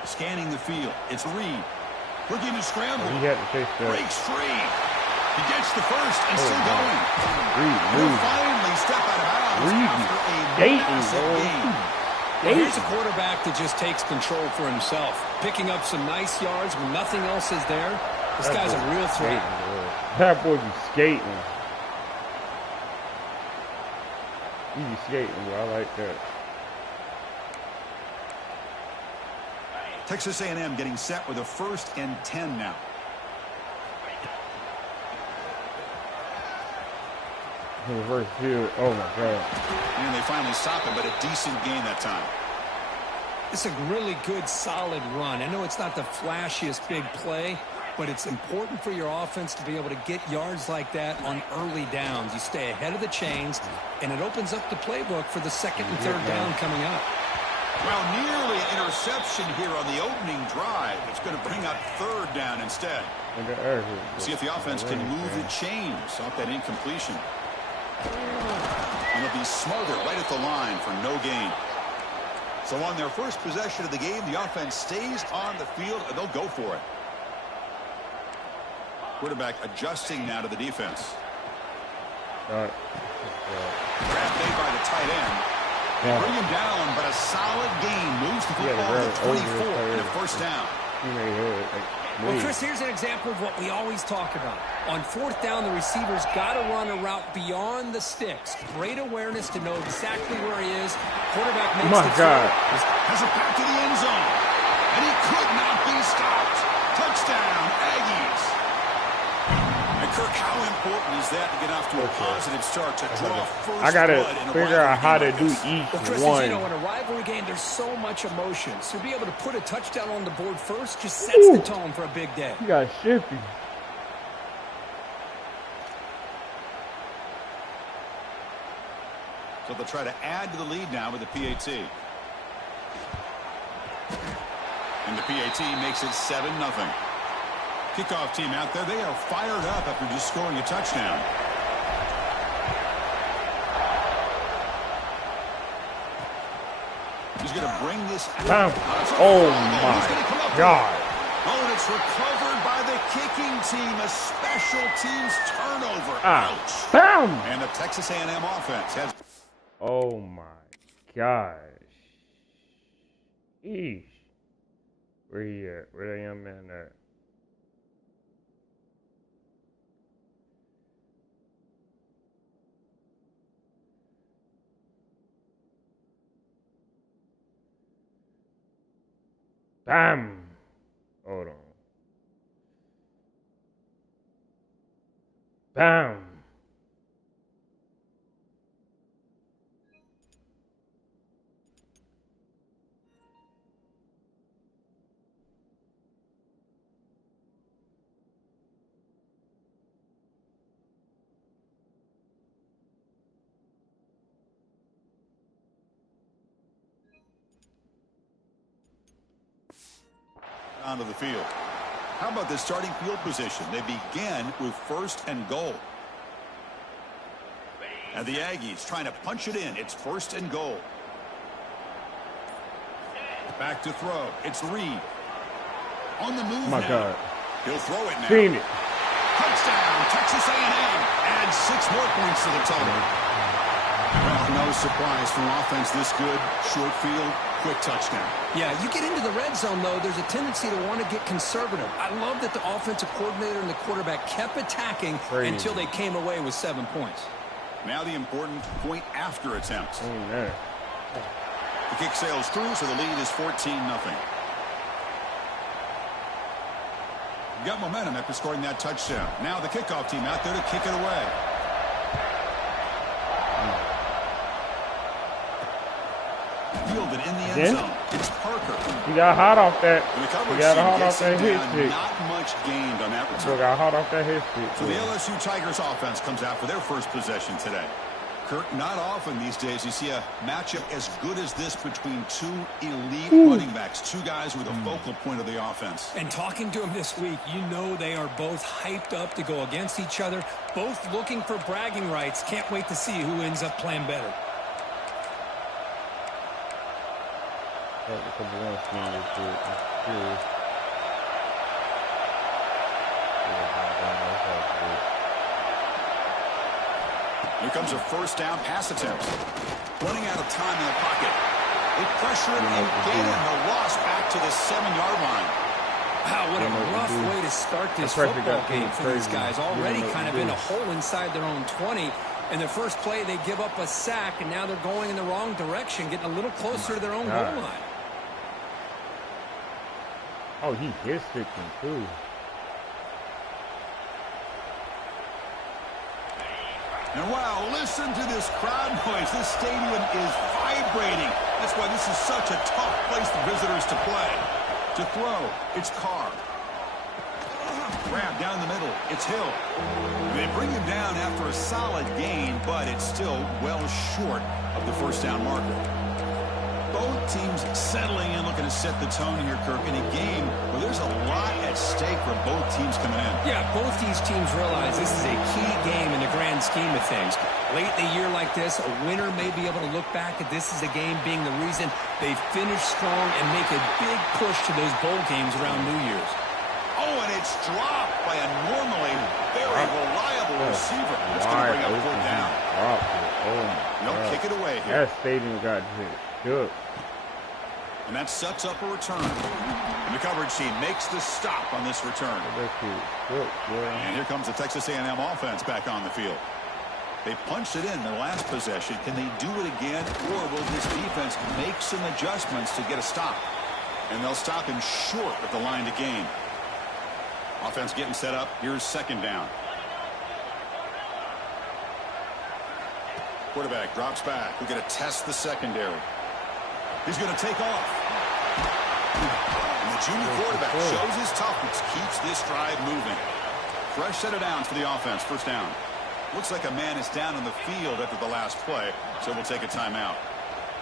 Scanning the field. It's Reed. Looking to scramble. He had to chase that. Breaks free. He gets the first and still going. He'll finally step out of bounds after a massive gain. Well, here's a quarterback that just takes control for himself, picking up some nice yards when nothing else is there. This guy's a real threat. That boy be skating. He be skating, bro. I like that. Texas A&M getting set with a 1st and 10 now. Reverse field. Oh my God. And they finally stop it, but a decent gain that time. It's a really good, solid run. I know it's not the flashiest big play, but it's important for your offense to be able to get yards like that on early downs. You stay ahead of the chains, and it opens up the playbook for the second and third down coming up. Well, nearly an interception here on the opening drive. It's going to bring up third down instead. See if the offense can move the chains off that incompletion. And it'll be smothered right at the line for no gain. So on their first possession of the game, the offense stays on the field, and they'll go for it. Quarterback adjusting now to the defense. Grab made by the tight end. They bring him down, but a solid gain moves the football to 24 and a first down. Well, Chris, here's an example of what we always talk about. On fourth down, the receiver's got to run a route beyond the sticks. Great awareness to know exactly where he is. Quarterback makes the throw. Has it back to the end zone. And he could not be stopped. Touchdown, Aggies. And Kirk, how important is that to get off to a positive start to draw first? I got to figure out how to do each Chris, one. As you know, in a rivalry game, there's so much emotion. So to be able to put a touchdown on the board first just sets the tone for a big day. You got shifty. So they'll try to add to the lead now with the PAT. And the PAT makes it 7-0. Kickoff team out there, they are fired up after just scoring a touchdown. He's going to bring this out. Oh my God. Oh, and it's recovered by the kicking team. A special teams turnover. Ouch. Bam. And the Texas A&M offense has... Oh my gosh. Eesh. Where he at? Where the young man at? Bam! Hold on. Bam! onto the field. How about this starting field position? They begin with 1st and goal. And the Aggies trying to punch it in. It's 1st and goal. Back to throw. It's Reed. On the move now. God. He'll throw it now. Seen it. Touchdown, Texas A&M. And 6 more points to the total. Well, no surprise from offense this good. Short field, quick touchdown. Yeah, you get into the red zone, though, there's a tendency to want to get conservative. I love that the offensive coordinator and the quarterback kept attacking until they came away with 7 points. Now the important point after attempt. Amen. The kick sails through, so the lead is 14-0. Got momentum after scoring that touchdown. Now the kickoff team out there to kick it away. Fielded in the end zone. It's Parker. He got hot off that. He got hot off that hit stick. Not much gained on that return. He got hot off that hit stick. So the LSU Tigers offense comes out for their first possession today. Kirk, not often these days you see a matchup as good as this between 2 elite running backs, 2 guys with a focal point of the offense. And talking to them this week, you know they are both hyped up to go against each other, both looking for bragging rights. Can't wait to see who ends up playing better. Here comes a first down pass attempt. Running out of time in the pocket. They pressure him again, and the loss back to the 7-yard line. Wow, what a rough way to start this football game for these guys. Already kind of in a hole inside their own 20. In the first play, they give up a sack, and now they're going in the wrong direction, getting a little closer to their own goal line. Oh, he hit sticking too. And wow, listen to this crowd noise. This stadium is vibrating. That's why this is such a tough place for visitors to play. To throw, it's Carr. Grab down the middle, it's Hill. They bring him down after a solid gain, but it's still well short of the first down marker. Both teams settling in, looking to set the tone here, Kirk, in a game where there's a lot at stake for both teams coming in. Yeah, both these teams realize this is a key game in the grand scheme of things. Late in a year like this, a winner may be able to look back at this as a game being the reason they finish strong and make a big push to those bowl games around New Year's. Oh, and it's dropped by a normally very reliable receiver. It's going to bring up 4th down. No, kick it away here. That stadium got hit. Good. And that sets up a return. And the coverage team makes the stop on this return. And here comes the Texas A&M offense back on the field. They punched it in the last possession. Can they do it again, or will this defense make some adjustments to get a stop? And they'll stop him short of the line to gain. Offense getting set up. Here's 2nd down. Quarterback drops back. We're going to test the secondary. He's going to take off. And the junior quarterback shows his toughness, keeps this drive moving. Fresh set of downs for the offense. First down. Looks like a man is down on the field after the last play, so we'll take a timeout.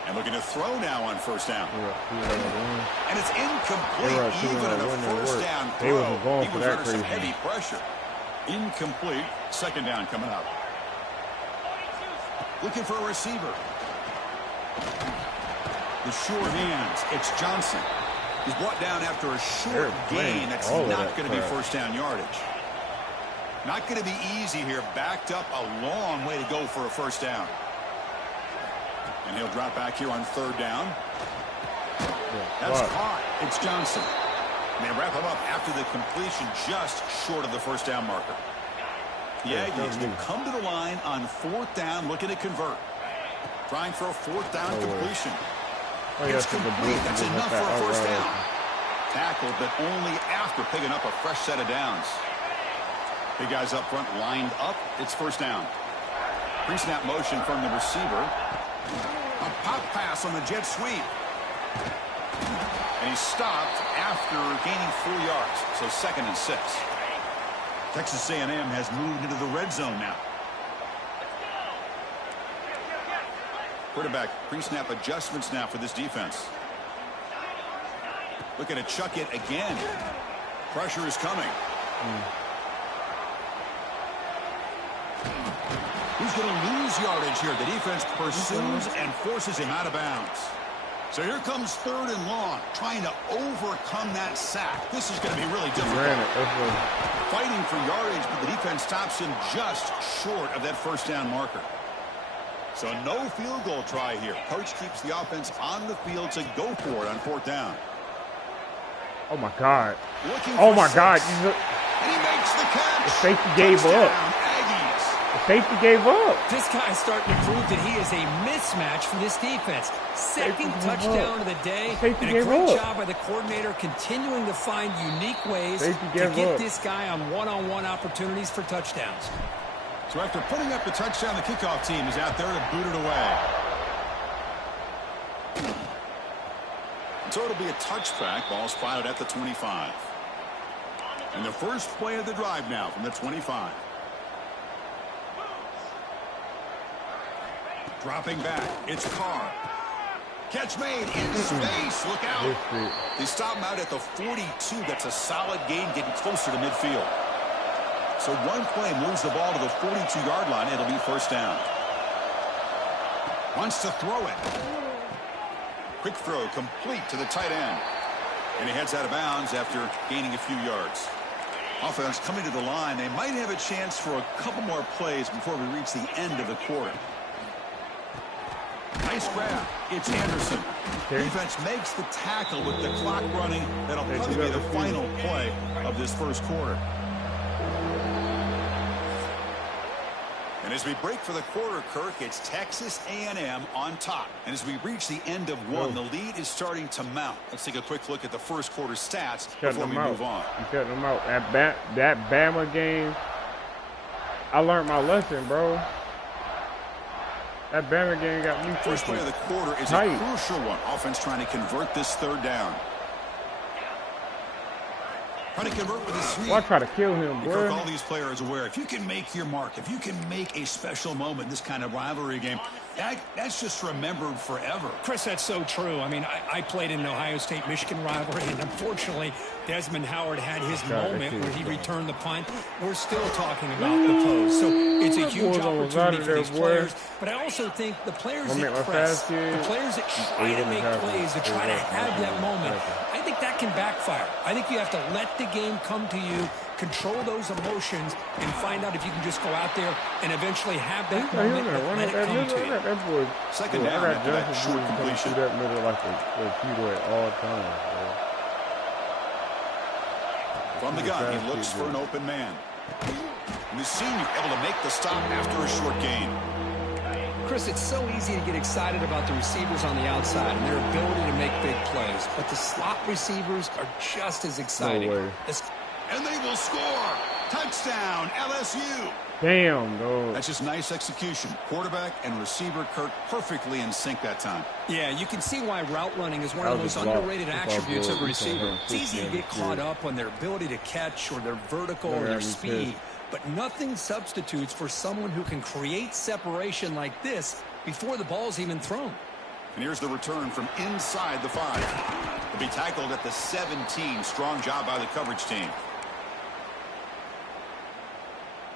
And looking to throw now on first down. And it's incomplete, even at a first down throw. He was under some heavy pressure. Incomplete. 2nd down coming up. Looking for a receiver. The sure hands. It's Johnson. He's brought down after a short gain. That's not going to be first down yardage. Not going to be easy here. Backed up a long way to go for a first down. And he'll drop back here on 3rd down. That's caught. It's Johnson. And they wrap him up after the completion just short of the first down marker. The Aggies will come to the line on 4th down, looking to convert. Trying for a 4th down completion. It's complete. That's enough for a first down. Tackled, but only after picking up a fresh set of downs. Big guys up front lined up. It's first down. Pre-snap motion from the receiver. A pop pass on the jet sweep. And he's stopped after gaining 4 yards. So 2nd and 6. Texas A&M has moved into the red zone now. Quarterback pre-snap adjustments now for this defense. Looking to chuck it again. Pressure is coming. He's going to lose yardage here. The defense pursues and forces him out of bounds. So here comes 3rd and long, trying to overcome that sack. This is going to be really difficult. Fighting for yardage, but the defense stops him just short of that first down marker. So no field goal try here. Coach keeps the offense on the field to go for it on 4th down. Oh, my God. Oh, my God. And he makes the catch. The safety gave up. The safety gave up. This guy's starting to prove that he is a mismatch for this defense. Second touchdown of the day. And a great job by the coordinator continuing to find unique ways to get this guy on one-on-one opportunities for touchdowns. So after putting up the touchdown, the kickoff team is out there to boot it away. So it'll be a touchback. Ball spotted at the 25. And the first play of the drive now from the 25. Dropping back. It's Carr. Catch made in space. Look out. They stop him out at the 42. That's a solid gain, getting closer to midfield. So one play moves the ball to the 42-yard line. It'll be first down. Wants to throw it. Quick throw complete to the tight end. And he heads out of bounds after gaining a few yards. Offense coming to the line. They might have a chance for a couple more plays before we reach the end of the quarter. Nice grab. It's Anderson. Defense makes the tackle with the clock running. That'll probably be the final play of this first quarter. And as we break for the quarter, Kirk, it's Texas A&M on top. And as we reach the end of one, the lead is starting to mount. Let's take a quick look at the first quarter stats before we move on. You shut them out. That Bama game, I learned my lesson, bro. That Bama game got me. First play of the quarter is a crucial one. Offense trying to convert this 3rd down. Trying to convert with a sweep. Well, I try to kill him, bro. All these players aware, if you can make your mark, if you can make a special moment in this kind of rivalry game, that's just remembered forever. Chris, that's so true. I mean, I played in an Ohio State-Michigan rivalry, and unfortunately, Desmond Howard had his moment where he returned the punt. We're still talking about the pose. So it's a huge opportunity for these players. But I also think the players that press, the players that try to make plays, that try to have that moment, I think that can backfire. I think you have to let the game come to you, control those emotions, and find out if you can just go out there and eventually have that moment and let it come to you. Second down after that short completion. That middle like a keto at all times, bro. From the gun, he looks for an open man. And the senior able to make the stop after a short gain. Chris, it's so easy to get excited about the receivers on the outside and their ability to make big plays, but the slot receivers are just as exciting. No way. And they will score. Touchdown, LSU. Damn, dog. That's just nice execution. Quarterback and receiver, Kirk, perfectly in sync that time. Yeah, you can see why route running is one of the most underrated attributes of a receiver. It's easy to get caught up on their ability to catch or their vertical or their speed, but nothing substitutes for someone who can create separation like this before the ball's even thrown. And here's the return from inside the 5. He'll be tackled at the 17. Strong job by the coverage team.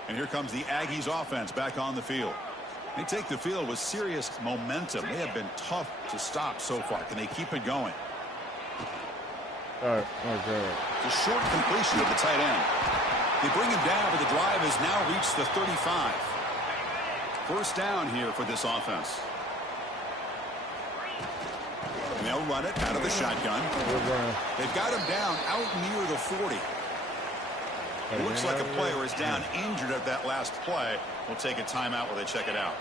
And here comes the Aggies offense back on the field. They take the field with serious momentum. They have been tough to stop so far. Can they keep it going? Okay. The short completion of the tight end. They bring him down, but the drive has now reached the 35. First down here for this offense. And they'll run it out of the shotgun. They've got him down out near the 40. It looks like a player is down injured at that last play. We'll take a timeout while they check it out.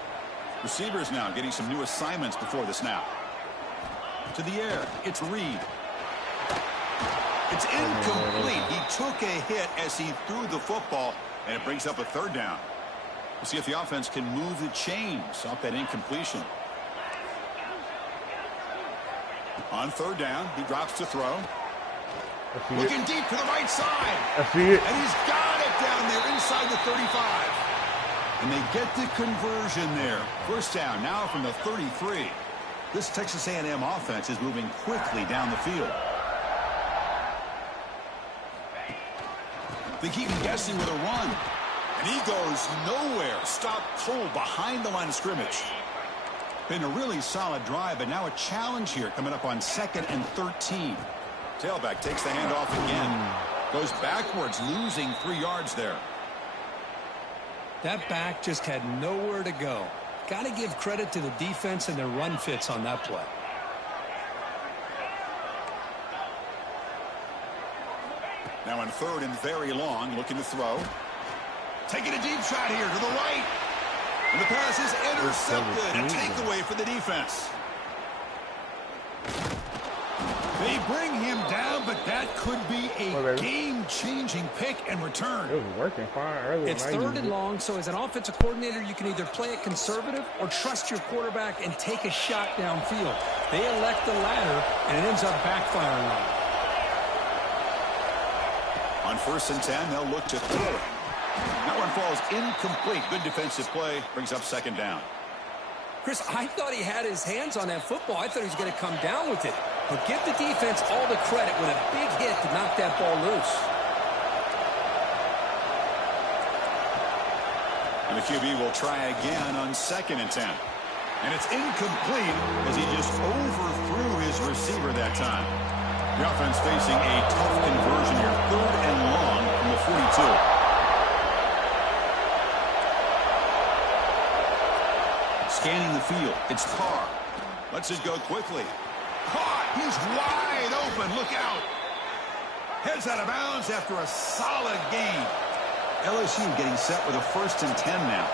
Receivers now getting some new assignments before the snap. To the air, it's Reed. It's incomplete. He took a hit as he threw the football, and it brings up a 3rd down. We'll see if the offense can move the chains off that incompletion. On 3rd down, he drops to throw. Looking deep to the right side. I see it. And he's got it down there inside the 35. And they get the conversion there. First down now from the 33. This Texas A&M offense is moving quickly down the field. They keep him guessing with a run. And he goes nowhere. Stopped cold behind the line of scrimmage. Been a really solid drive, but now a challenge here coming up on 2nd and 13. Tailback takes the handoff again. Goes backwards, losing 3 yards there. That back just had nowhere to go. Got to give credit to the defense and their run fits on that play. Now on 3rd and very long, looking to throw. Taking a deep shot here to the right. And the pass is intercepted. A takeaway for the defense. They bring him down, but that could be a game-changing pick and return. It was working fine earlier. It's 3rd and long, so as an offensive coordinator, you can either play it conservative or trust your quarterback and take a shot downfield. They elect the latter, and it ends up backfiring on them. On 1st and 10, they'll look to throw it. That one falls incomplete. Good defensive play. Brings up 2nd down. Chris, I thought he had his hands on that football. I thought he was going to come down with it. But give the defense all the credit with a big hit to knock that ball loose. And the QB will try again on 2nd and 10. And it's incomplete as he just overthrew his receiver that time. The offense facing a tough conversion here. 3rd and long from the 42. Scanning the field. It's Carr. Lets it go quickly. Caught. He's wide open. Look out. Heads out of bounds after a solid gain. LSU getting set with a 1st and 10 now.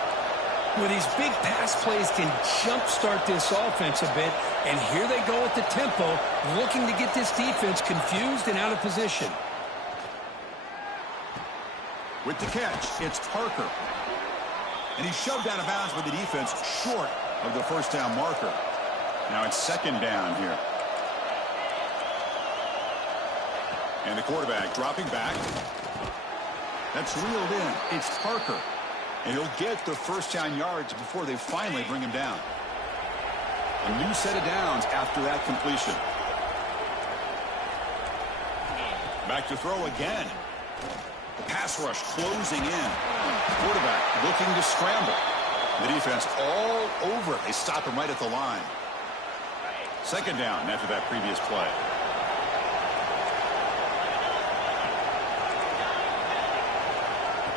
Well, these big pass plays can jumpstart this offense a bit. And here they go at the tempo, looking to get this defense confused and out of position. With the catch, it's Parker. And he's shoved out of bounds with the defense short of the 1st down marker. Now it's 2nd down here. And the quarterback dropping back. That's reeled in. It's Parker. And he'll get the 1st down yards before they finally bring him down. A new set of downs after that completion. Back to throw again. The pass rush closing in. Quarterback looking to scramble. The defense all over it. They stop him right at the line. 2nd down after that previous play.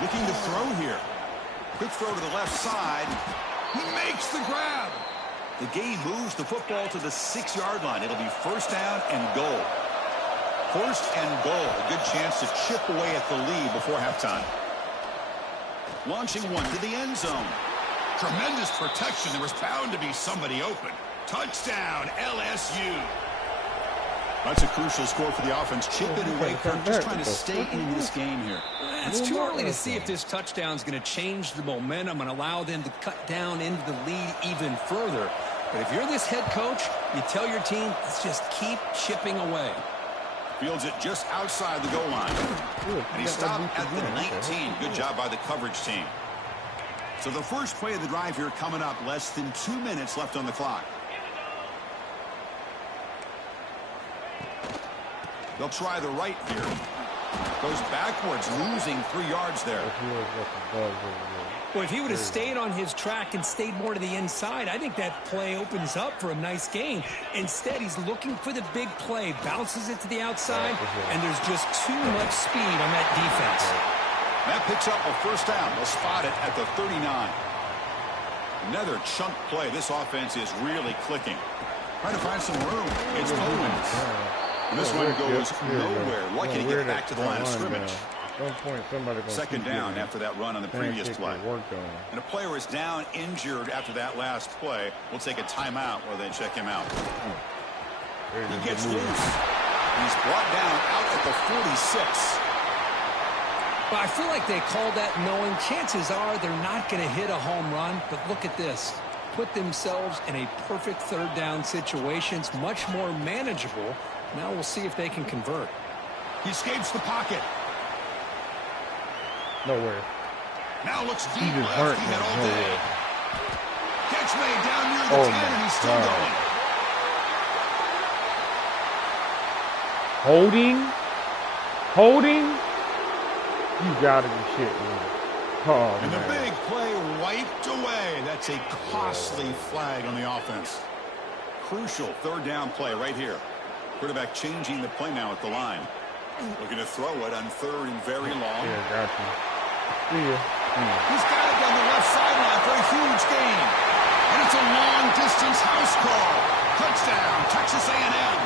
Looking to throw here. Quick throw to the left side. He makes the grab. The game moves the football to the 6-yard line. It'll be 1st down and goal. 1st and goal. A good chance to chip away at the lead before halftime. Launching one to the end zone. Tremendous protection. There was bound to be somebody open. Touchdown, LSU. That's a crucial score for the offense. Chipping away. Kirk just trying to stay in this game here. It's too early to see if this touchdown is going to change the momentum and allow them to cut down into the lead even further. But if you're this head coach, you tell your team, let's just keep chipping away. Fields it just outside the goal line. And he stopped at the 19. Good job by the coverage team. So the first play of the drive here coming up. Less than 2 minutes left on the clock. They'll try the right here. Goes backwards, losing 3 yards there. Well, if he would have stayed on his track and stayed more to the inside, I think that play opens up for a nice gain. Instead, he's looking for the big play, bounces it to the outside, and there's just too much speed on that defense. That picks up a 1st down. They'll spot it at the 39. Another chunk play. This offense is really clicking. Trying to find some room. It's Owens. And this one goes nowhere. Lucky to get back to the line of scrimmage. 2nd down after that run on the previous play. And a player is down injured after that last play. We'll take a timeout while they check him out. He gets loose. He's brought down out at the 46. Well, I feel like they called that knowing chances are they're not going to hit a home run. But look at this. Put themselves in a perfect 3rd down situation. It's much more manageable. Now we'll see if they can convert. He escapes the pocket. Nowhere. Now looks deep left. He had all day. Catch made down near the 10, and he's still going. Holding. You gotta be shitting me. Oh, and man. the big play wiped away. That's a costly flag on the offense. Crucial third down play right here. Quarterback changing the play now at the line. Looking to throw it on third and very long. Yeah, got you. See ya. He's got it down the left sideline for a huge gain. And it's a long-distance house call. Touchdown, Texas A&M.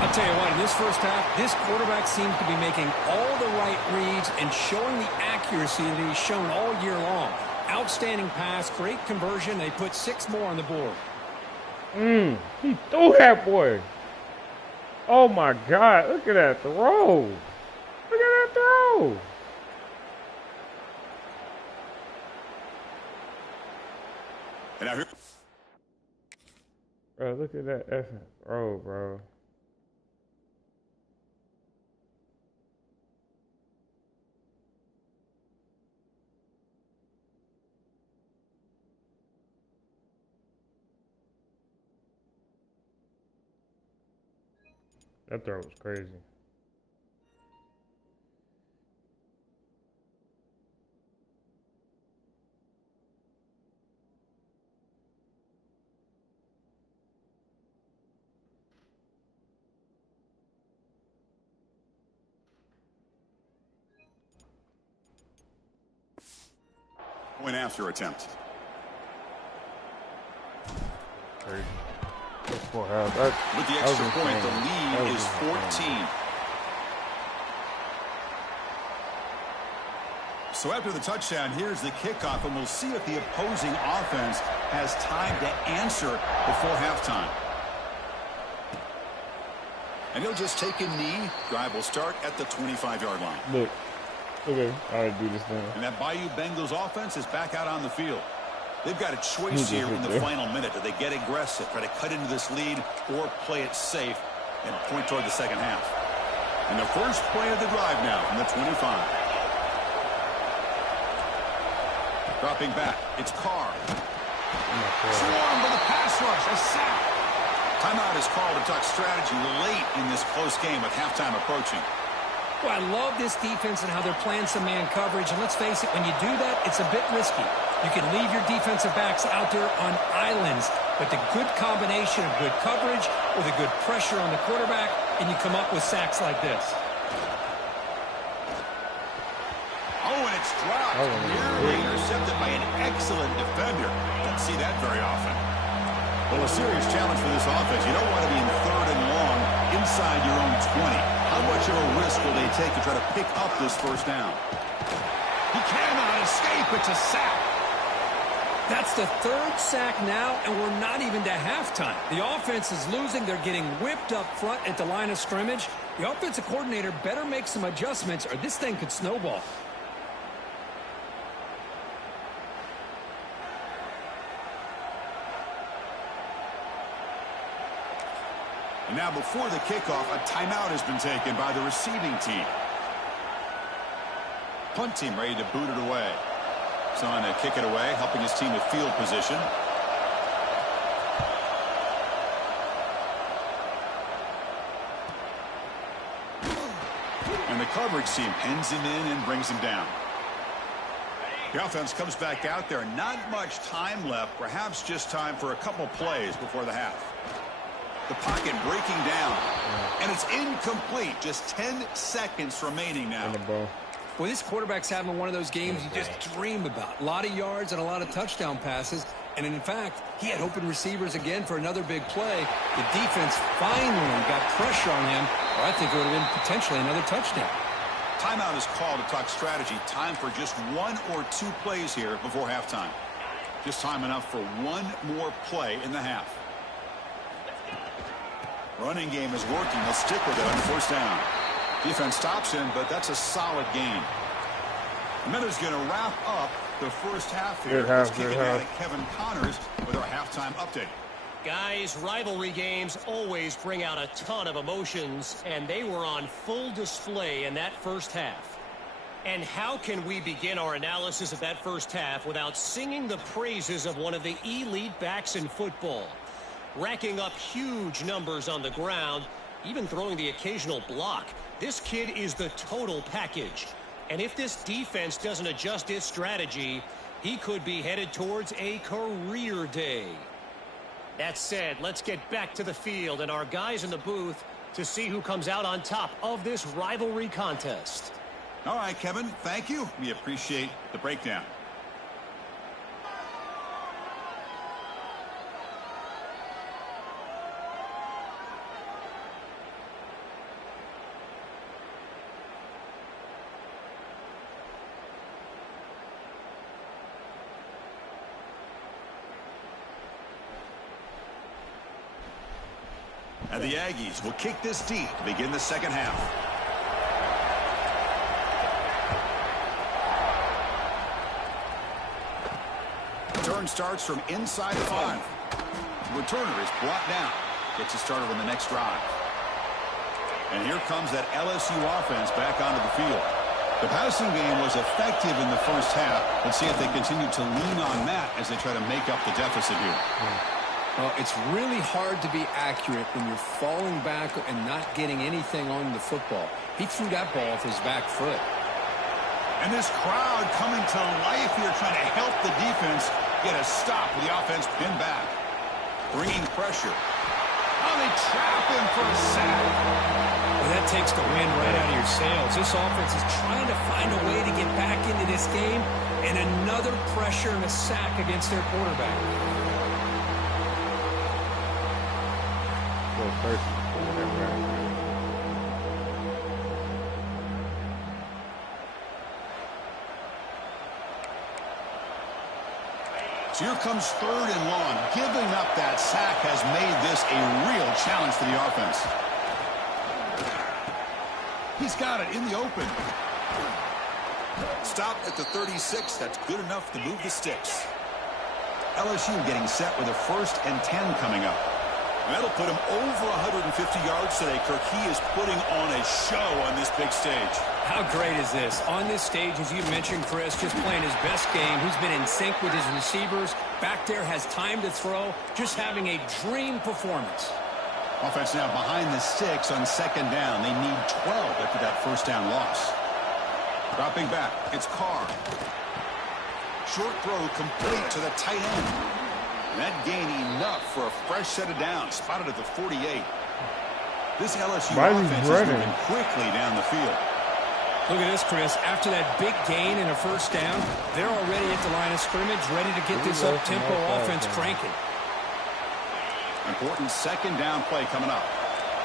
I'll tell you what, in this first half, this quarterback seems to be making all the right reads and showing the accuracy that he's shown all year long. Outstanding pass, great conversion. They put 6 more on the board. He threw that boy. Oh, my God. Look at that throw. Look at that throw. And now here. Bro, look at that effing throw, bro. That throw was crazy. Point after attempt. Crazy. With the extra point, the lead is 14. So after the touchdown, here's the kickoff, and we'll see if the opposing offense has time to answer before halftime. And he'll just take a knee. Drive will start at the 25-yard line. Look. Okay, I gotta do this thing. And that Bayou Bengals offense is back out on the field. They've got a choice here in the final minute. Do they get aggressive, try to cut into this lead, or play it safe and point toward the second half? And the first play of the drive now from the 25. Dropping back, it's Carr. Swarmed by the pass rush, a sack. Timeout is called to talk strategy late in this close game with halftime approaching. Well, I love this defense and how they're playing some man coverage. And let's face it, when you do that, it's a bit risky. You can leave your defensive backs out there on islands, but the good combination of good coverage with a good pressure on the quarterback, and you come up with sacks like this. Oh, and it's dropped. Nearly intercepted by an excellent defender. Don't see that very often. Well, a serious challenge for this offense. You don't want to be in third and long inside your own 20. How much of a risk will they take to try to pick up this first down? He cannot escape. It's a sack. That's the third sack now, and we're not even to halftime. The offense is losing. They're getting whipped up front at the line of scrimmage. The offensive coordinator better make some adjustments, or this thing could snowball. And now before the kickoff, a timeout has been taken by the receiving team. Punt team ready to boot it away. Son to kick it away, helping his team with field position. And the coverage team pins him in and brings him down. The offense comes back out there. Not much time left. Perhaps just time for a couple plays before the half. The pocket breaking down. And it's incomplete. Just 10 seconds remaining now. Well, this quarterback's having one of those games you just dream about. A lot of yards and a lot of touchdown passes. And in fact, he had open receivers again for another big play. The defense finally got pressure on him, or I think it would have been potentially another touchdown. Timeout is called to talk strategy. Time for just 1 or 2 plays here before halftime. Just time enough for one more play in the half. Running game is working. They'll stick with it on first down. Defense stops him, but that's a solid gain. And then is going to wrap up the first half here. Let's kick it down to Kevin Connors with our halftime update. Guys, rivalry games always bring out a ton of emotions, and they were on full display in that first half. And how can we begin our analysis of that first half without singing the praises of one of the elite backs in football? Racking up huge numbers on the ground, even throwing the occasional block. This kid is the total package. And if this defense doesn't adjust its strategy, he could be headed towards a career day. That said, let's get back to the field and our guys in the booth to see who comes out on top of this rivalry contest. All right, Kevin, thank you. We appreciate the breakdown. And the Aggies will kick this deep to begin the second half. Turn starts from inside the 5. The returner is brought down. Gets it started on the next drive. And here comes that LSU offense back onto the field. The passing game was effective in the first half. Let's see if they continue to lean on that as they try to make up the deficit here. Well, it's really hard to be accurate when you're falling back and not getting anything on the football. He threw that ball off his back foot. And this crowd coming to life here, trying to help the defense get a stop with the offense pinned back. Bringing pressure. Oh, they trap him for a sack. Well, that takes the wind right out of your sails. This offense is trying to find a way to get back into this game, and another pressure and a sack against their quarterback. So here comes 3rd and long. Giving up that sack has made this a real challenge for the offense. He's got it in the open. Stop at the 36. That's good enough to move the sticks. LSU getting set with a 1st and 10 coming up. That'll put him over 150 yards today, Kirk. He is putting on a show on this big stage. How great is this? On this stage, as you mentioned, Chris, just playing his best game. He's been in sync with his receivers. Back there, has time to throw. Just having a dream performance. Offense now behind the 6 on 2nd down. They need 12 after that 1st down loss. Dropping back, it's Carr. Short throw complete to the tight end. That gain enough for a fresh set of downs. Spotted at the 48. This LSU offense is moving quickly down the field. Look at this, Chris. After that big gain and a 1st down, they're already at the line of scrimmage, ready to get this up-tempo offense cranking. Important 2nd down play coming up.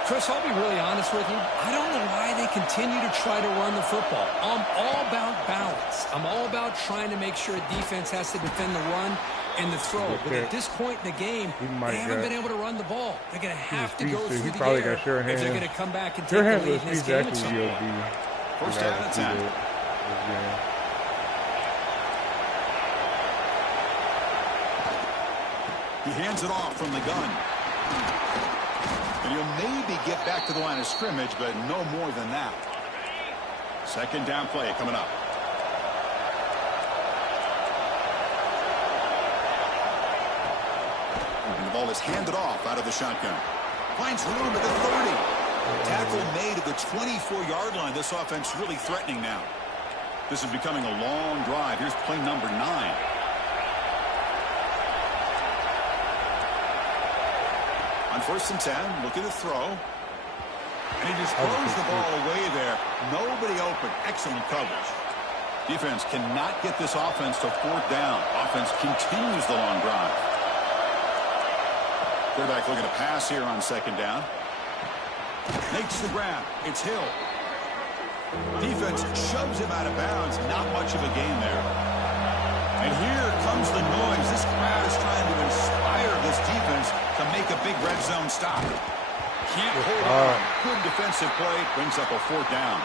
Chris, I'll be really honest with you. I don't know why they continue to try to run the football. I'm all about balance. I'm all about trying to make sure a defense has to defend the run and the throw. But at this point in the game, they haven't been able to run the ball. They're going to have to go through the air if they're going to come back and take the lead in this game at some point. 1st down and 10. He hands it off from the gun. And he'll maybe get back to the line of scrimmage, but no more than that. 2nd down play coming up. And the ball is handed off out of the shotgun. Finds room at the 30. Tackle made at the 24-yard line. This offense really threatening now. This is becoming a long drive. Here's play number 9. On 1st and 10, looking to throw. And he just throws the ball away there. Nobody open. Excellent coverage. Defense cannot get this offense to 4th down. Offense continues the long drive. Quarterback looking to pass here on 2nd down. Makes the grab. It's Hill. Defense shoves him out of bounds. Not much of a gain there. And here comes the noise. This crowd is trying to inspire this defense to make a big red zone stop. Can't hold on. Good defensive play. Brings up a 4th down.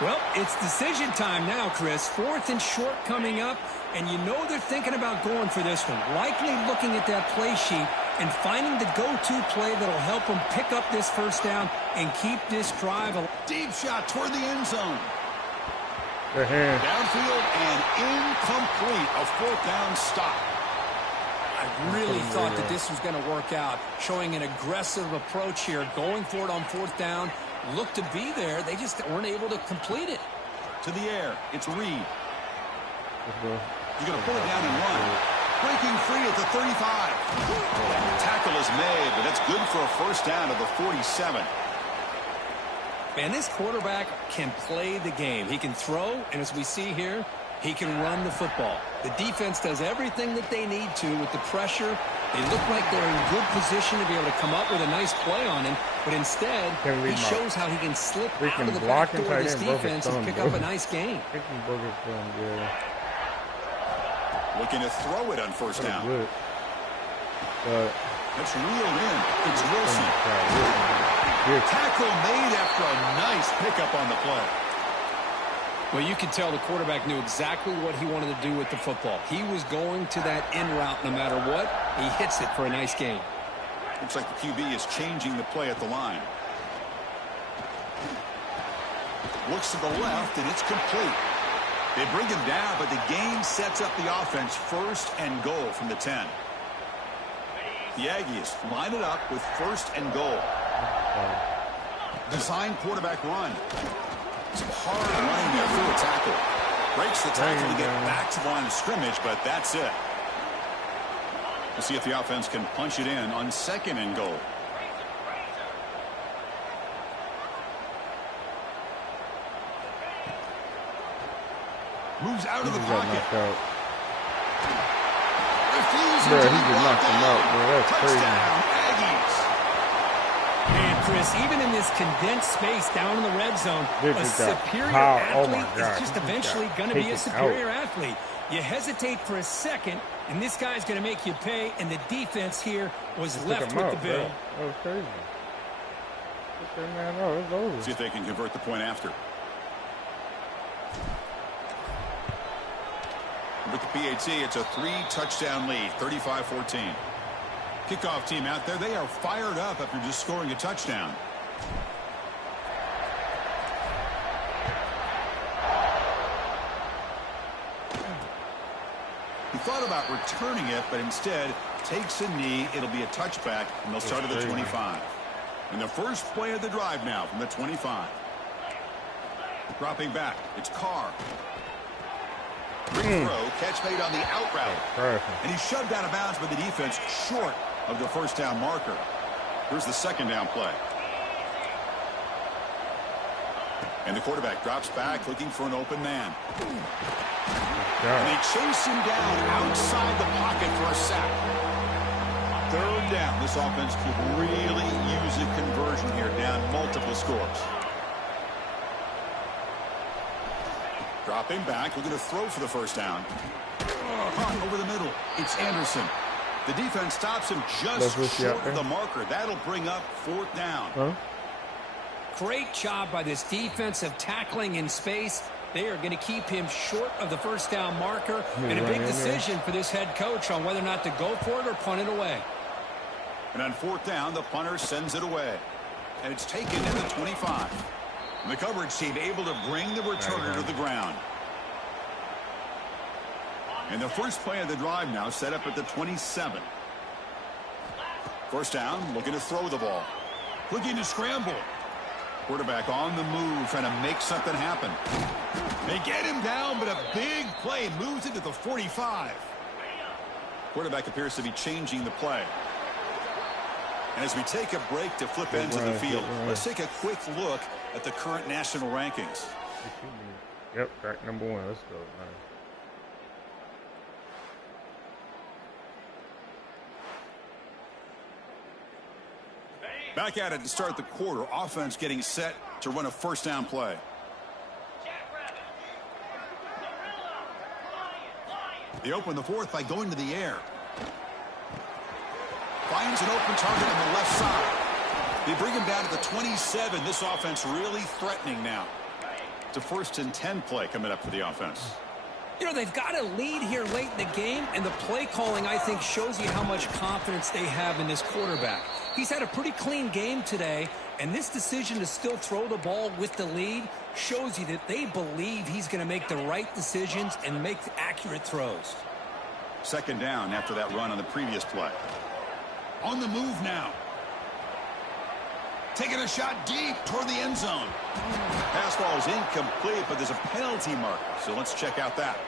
Well, it's decision time now, Chris. 4th and short coming up, and you know they're thinking about going for this one. Likely looking at that play sheet and finding the go-to play that'll help them pick up this 1st down and keep this drive alive. Deep shot toward the end zone. Downfield and incomplete. A 4th down stop. I really thought that this was going to work out, showing an aggressive approach here, going for it on 4th down. Looked to be there. They just weren't able to complete it. To the air. It's Reed. He's going to pull it down and run. Breaking free at the 35. Tackle is made, but that's good for a first down at the 47. Man, this quarterback can play the game. He can throw, and as we see here, he can run the football. The defense does everything that they need to with the pressure. They look like they're in good position to be able to come up with a nice play on him, but instead, he shows how he can slip out of the back door of his defense and pick up a nice gain. Looking to throw it on first down. That's reeled in. It's Wilson. Tackle made after a nice pickup on the play. Well, you could tell the quarterback knew exactly what he wanted to do with the football. He was going to that in route no matter what. He hits it for a nice gain. Looks like the QB is changing the play at the line. Looks to the left, and it's complete. They bring him down, but the game sets up the offense first and goal from the 10. The Aggies line it up with first and goal. Design quarterback run. Some hard running there through a tackle. Breaks the tackle to get back to the line of scrimmage, but that's it. We'll see if the offense can punch it in on second and goal. Moves out of the pocket. Refuses to he just knocked him out, bro. That's crazy. Touchdown, Aggies. And Chris, even in this condensed space down in the red zone, a superior athlete is just eventually going to be a superior athlete. You hesitate for a second, and this guy's going to make you pay, and the defense here was left with the bill. That was crazy. It's over. See if they can convert the point after. With the PAT, it's a 3-touchdown lead, 35-14. Kickoff team out there, they are fired up after just scoring a touchdown. He thought about returning it, but instead takes a knee. It'll be a touchback, and they'll start at the 25. And the first play of the drive now from the 25. Dropping back, it's Carr. Throw, catch made on the out route. And he's shoved out of bounds by the defense short of the first down marker. Here's the second down play. And the quarterback drops back looking for an open man. And they chase him down outside the pocket for a sack. Third down. This offense could really use a conversion here, down multiple scores. Dropping back, looking to throw for the first down. Caught over the middle. It's Anderson. The defense stops him just short of the marker. That'll bring up fourth down. Great job by this defensive tackling in space. They are going to keep him short of the first down marker. And a big decision for this head coach on whether or not to go for it or punt it away. And on fourth down, the punter sends it away. And it's taken at the 25. And the coverage team able to bring the returner to the ground. And the first play of the drive now set up at the 27. First down, looking to throw the ball. Looking to scramble. Quarterback on the move, trying to make something happen. They get him down, but a big play moves into the 45. Quarterback appears to be changing the play. And as we take a break to flip ends of the field, let's take a quick look at the current national rankings. Yep, track number 1. Let's go. Man. Back at it to start the quarter. Offense getting set to run a first down play. They open the fourth by going to the air. Finds an open target on the left side. They bring him down to the 27. This offense really threatening now. It's a 1st and 10 play coming up for the offense. You know, they've got a lead here late in the game, and the play calling, I think, shows you how much confidence they have in this quarterback. He's had a pretty clean game today, and this decision to still throw the ball with the lead shows you that they believe he's going to make the right decisions and make accurate throws. Second down after that run on the previous play. On the move now. Taking a shot deep toward the end zone. Pass ball is incomplete, but there's a penalty mark. So let's check out that.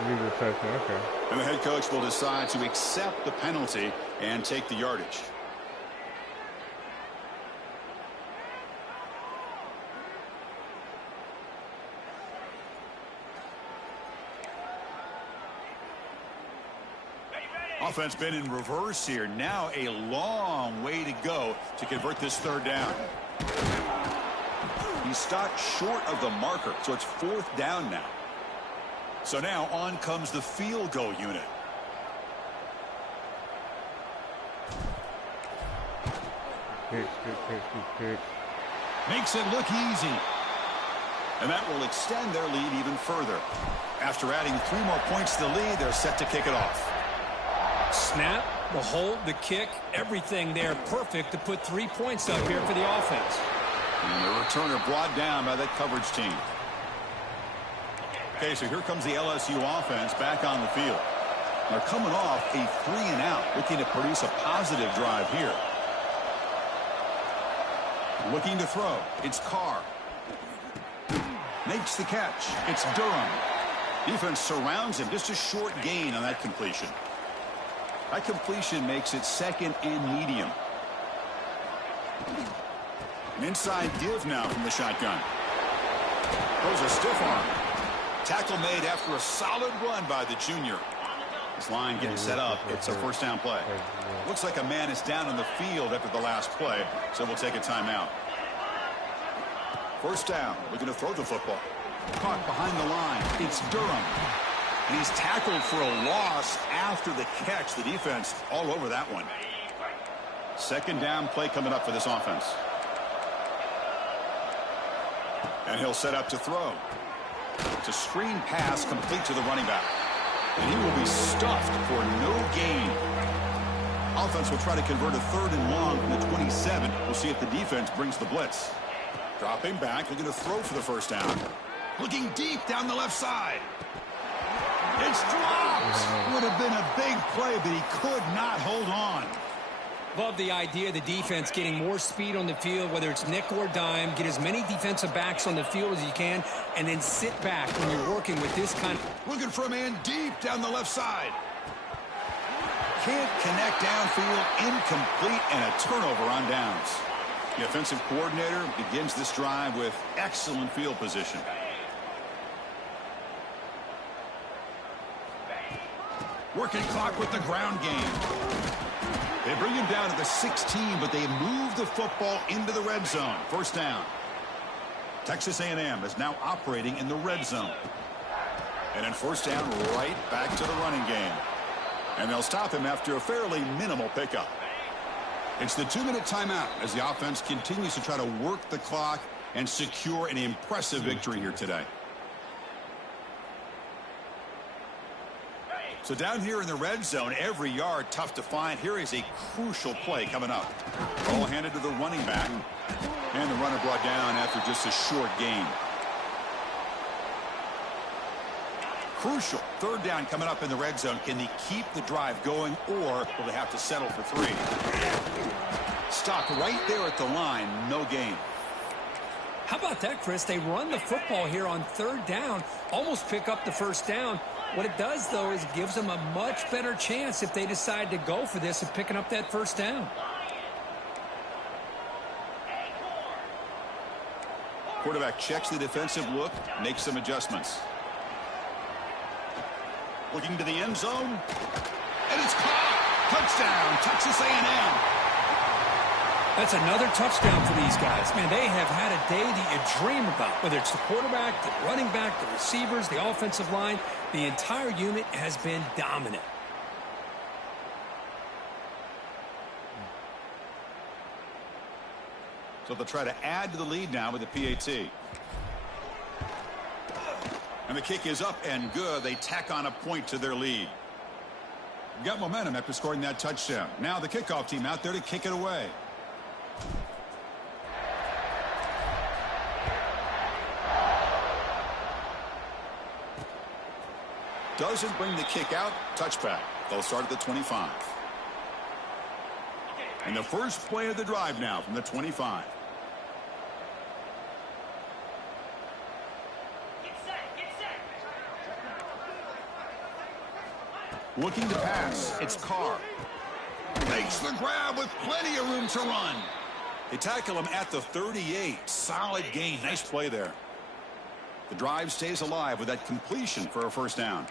Okay. And the head coach will decide to accept the penalty and take the yardage. Offense been in reverse here. Now a long way to go to convert this third down. He stopped short of the marker, so it's 4th down now. So now on comes the field goal unit. Kick. Makes it look easy. And that will extend their lead even further. After adding 3 more points to the lead, they're set to kick it off. Snap, the hold, the kick, everything there perfect to put 3 points up here for the offense. And the returner brought down by that coverage team. Okay, so here comes the LSU offense back on the field. They're coming off a 3-and-out, looking to produce a positive drive here. Looking to throw. It's Carr. Makes the catch. It's Durham. Defense surrounds him. Just a short gain on that completion. That completion makes it 2nd and medium. An inside give now from the shotgun. Throws a stiff arm. Tackle made after a solid run by the junior. This line getting set up. It's a 1st down play. Looks like a man is down on the field after the last play, so we'll take a timeout. 1st down. Looking to throw the football. Caught behind the line. It's Durham. And he's tackled for a loss after the catch. The defense all over that one. 2nd down play coming up for this offense. And he'll set up to throw. It's a screen pass complete to the running back. And he will be stuffed for no gain. Offense will try to convert a 3rd and long from the 27. We'll see if the defense brings the blitz. Dropping back, looking to throw for the 1st down. Looking deep down the left side. It's dropped. Would have been a big play, but he could not hold on. Love the idea of the defense getting more speed on the field, whether it's nickel or dime. Get as many defensive backs on the field as you can, and then sit back when you're working with this kind of... Looking for a man deep down the left side. Can't connect downfield, incomplete, and a turnover on downs. The offensive coordinator begins this drive with excellent field position. Working clock with the ground game. They bring him down to the 16, but they move the football into the red zone. 1st down. Texas A&M is now operating in the red zone. And then 1st down, right back to the running game. And they'll stop him after a fairly minimal pickup. It's the 2-minute timeout as the offense continues to try to work the clock and secure an impressive victory here today. So down here in the red zone, every yard tough to find. Here is a crucial play coming up. Ball handed to the running back. And the runner brought down after just a short gain. Crucial. 3rd down coming up in the red zone. Can they keep the drive going, or will they have to settle for 3? Stopped right there at the line. No gain. How about that, Chris? They run the football here on 3rd down, almost pick up the 1st down. What it does, though, is it gives them a much better chance if they decide to go for this of picking up that 1st down. Quarterback checks the defensive look, makes some adjustments. Looking to the end zone. And it's caught. Touchdown, Texas A&M. That's another touchdown for these guys. Man, they have had a day that you dream about. Whether it's the quarterback, the running back, the receivers, the offensive line, the entire unit has been dominant. So they'll try to add to the lead now with the PAT. And the kick is up and good. They tack on a point to their lead. Got momentum after scoring that touchdown. Now the kickoff team out there to kick it away. Doesn't bring the kick out. Touchback. They'll start at the 25. And the first play of the drive now from the 25. Looking to pass. It's Carr. Makes the grab with plenty of room to run. They tackle him at the 38. Solid gain. Nice play there. The drive stays alive with that completion for a first down.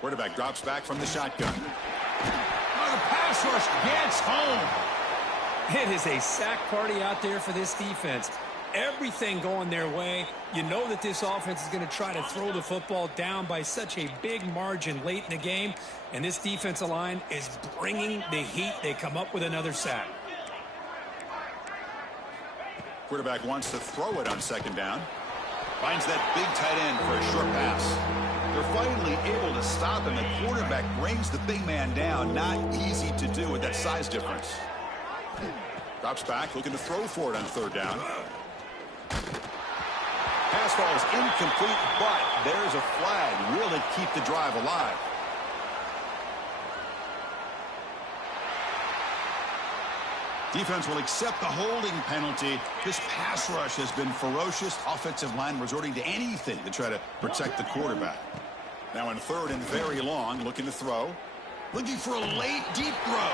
Quarterback drops back from the shotgun. Oh, the pass rush gets home. It is a sack party out there for this defense. Everything going their way. You know that this offense is going to try to throw the football down by such a big margin late in the game. And this defensive line is bringing the heat. They come up with another sack. Quarterback wants to throw it on second down. Finds that big tight end for a short pass. They're finally able to stop him. The quarterback brings the big man down. Not easy to do with that size difference. Drops back, looking to throw for it on third down. Pass ball is incomplete, but there's a flag. Will it keep the drive alive? Defense will accept the holding penalty. This pass rush has been ferocious. Offensive line resorting to anything to try to protect the quarterback. Now in third and very long, looking to throw. Looking for a late, deep throw.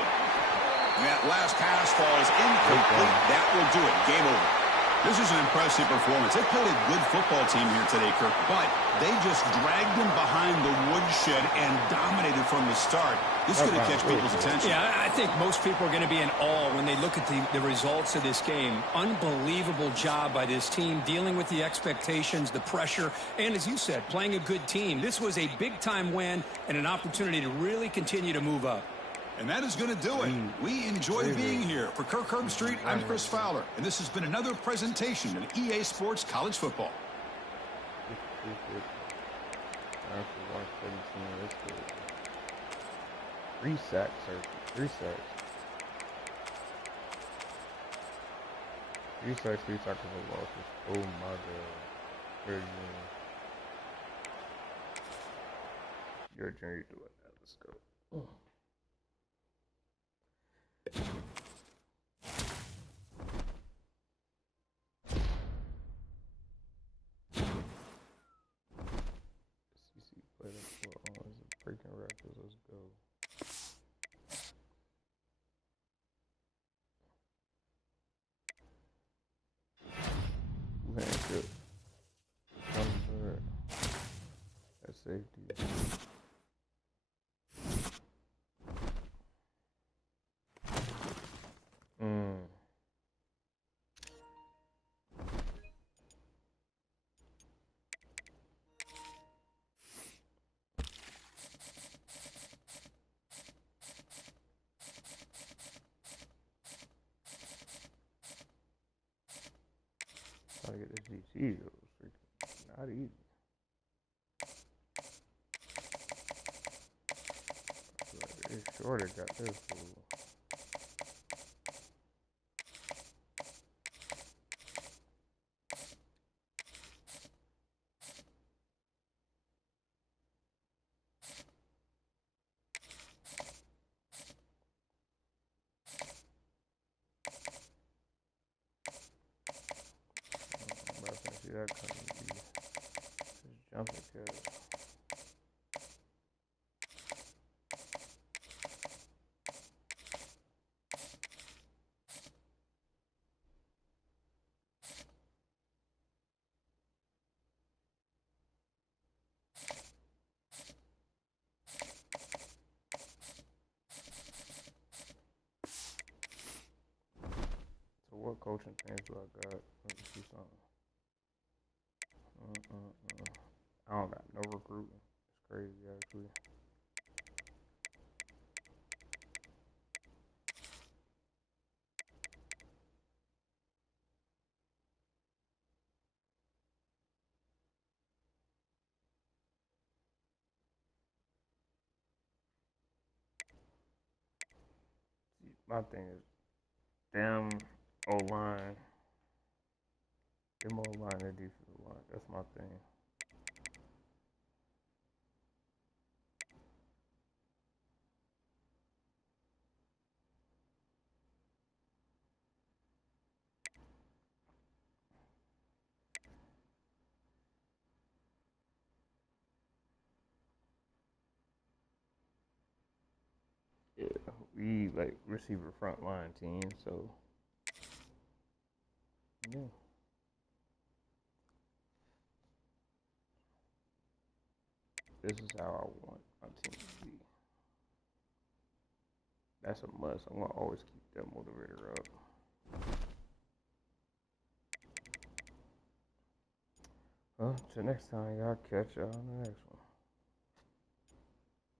And that last pass falls incomplete. That will do it. Game over. This is an impressive performance. They played a good football team here today, Kirk, but they just dragged them behind the woodshed and dominated from the start. This is going to catch people's attention. Yeah, I think most people are going to be in awe when they look at the results of this game. Unbelievable job by this team, dealing with the expectations, the pressure, and as you said, playing a good team. This was a big-time win and an opportunity to really continue to move up. And that is going to do it. We enjoy being here. For Kirk Herbstreit, I'm Chris Fowler, and this has been another presentation of EA Sports College Football. Three sacks, sir. Three sacks. Three sacks, 3 tackles for losses. Oh my God. Your turn, you're doing that. Let's go. Oh. Play that freaking Raptors. Let's go. Man, good. That's safety. Trying to get this GT though. It's not easy. It's shorter got this fool. That couldn't be just jumping because so what coaching things do I got? Let me see something. I don't got no recruiting. It's crazy, actually. My thing is, damn O-line. Get more line than defensive line. That's my thing. Yeah, we like receiver front line team, so yeah. This is how I want my team to be. That's a must. I'm gonna always keep that motivator up. Well, till next time, y'all catch y'all on the next one.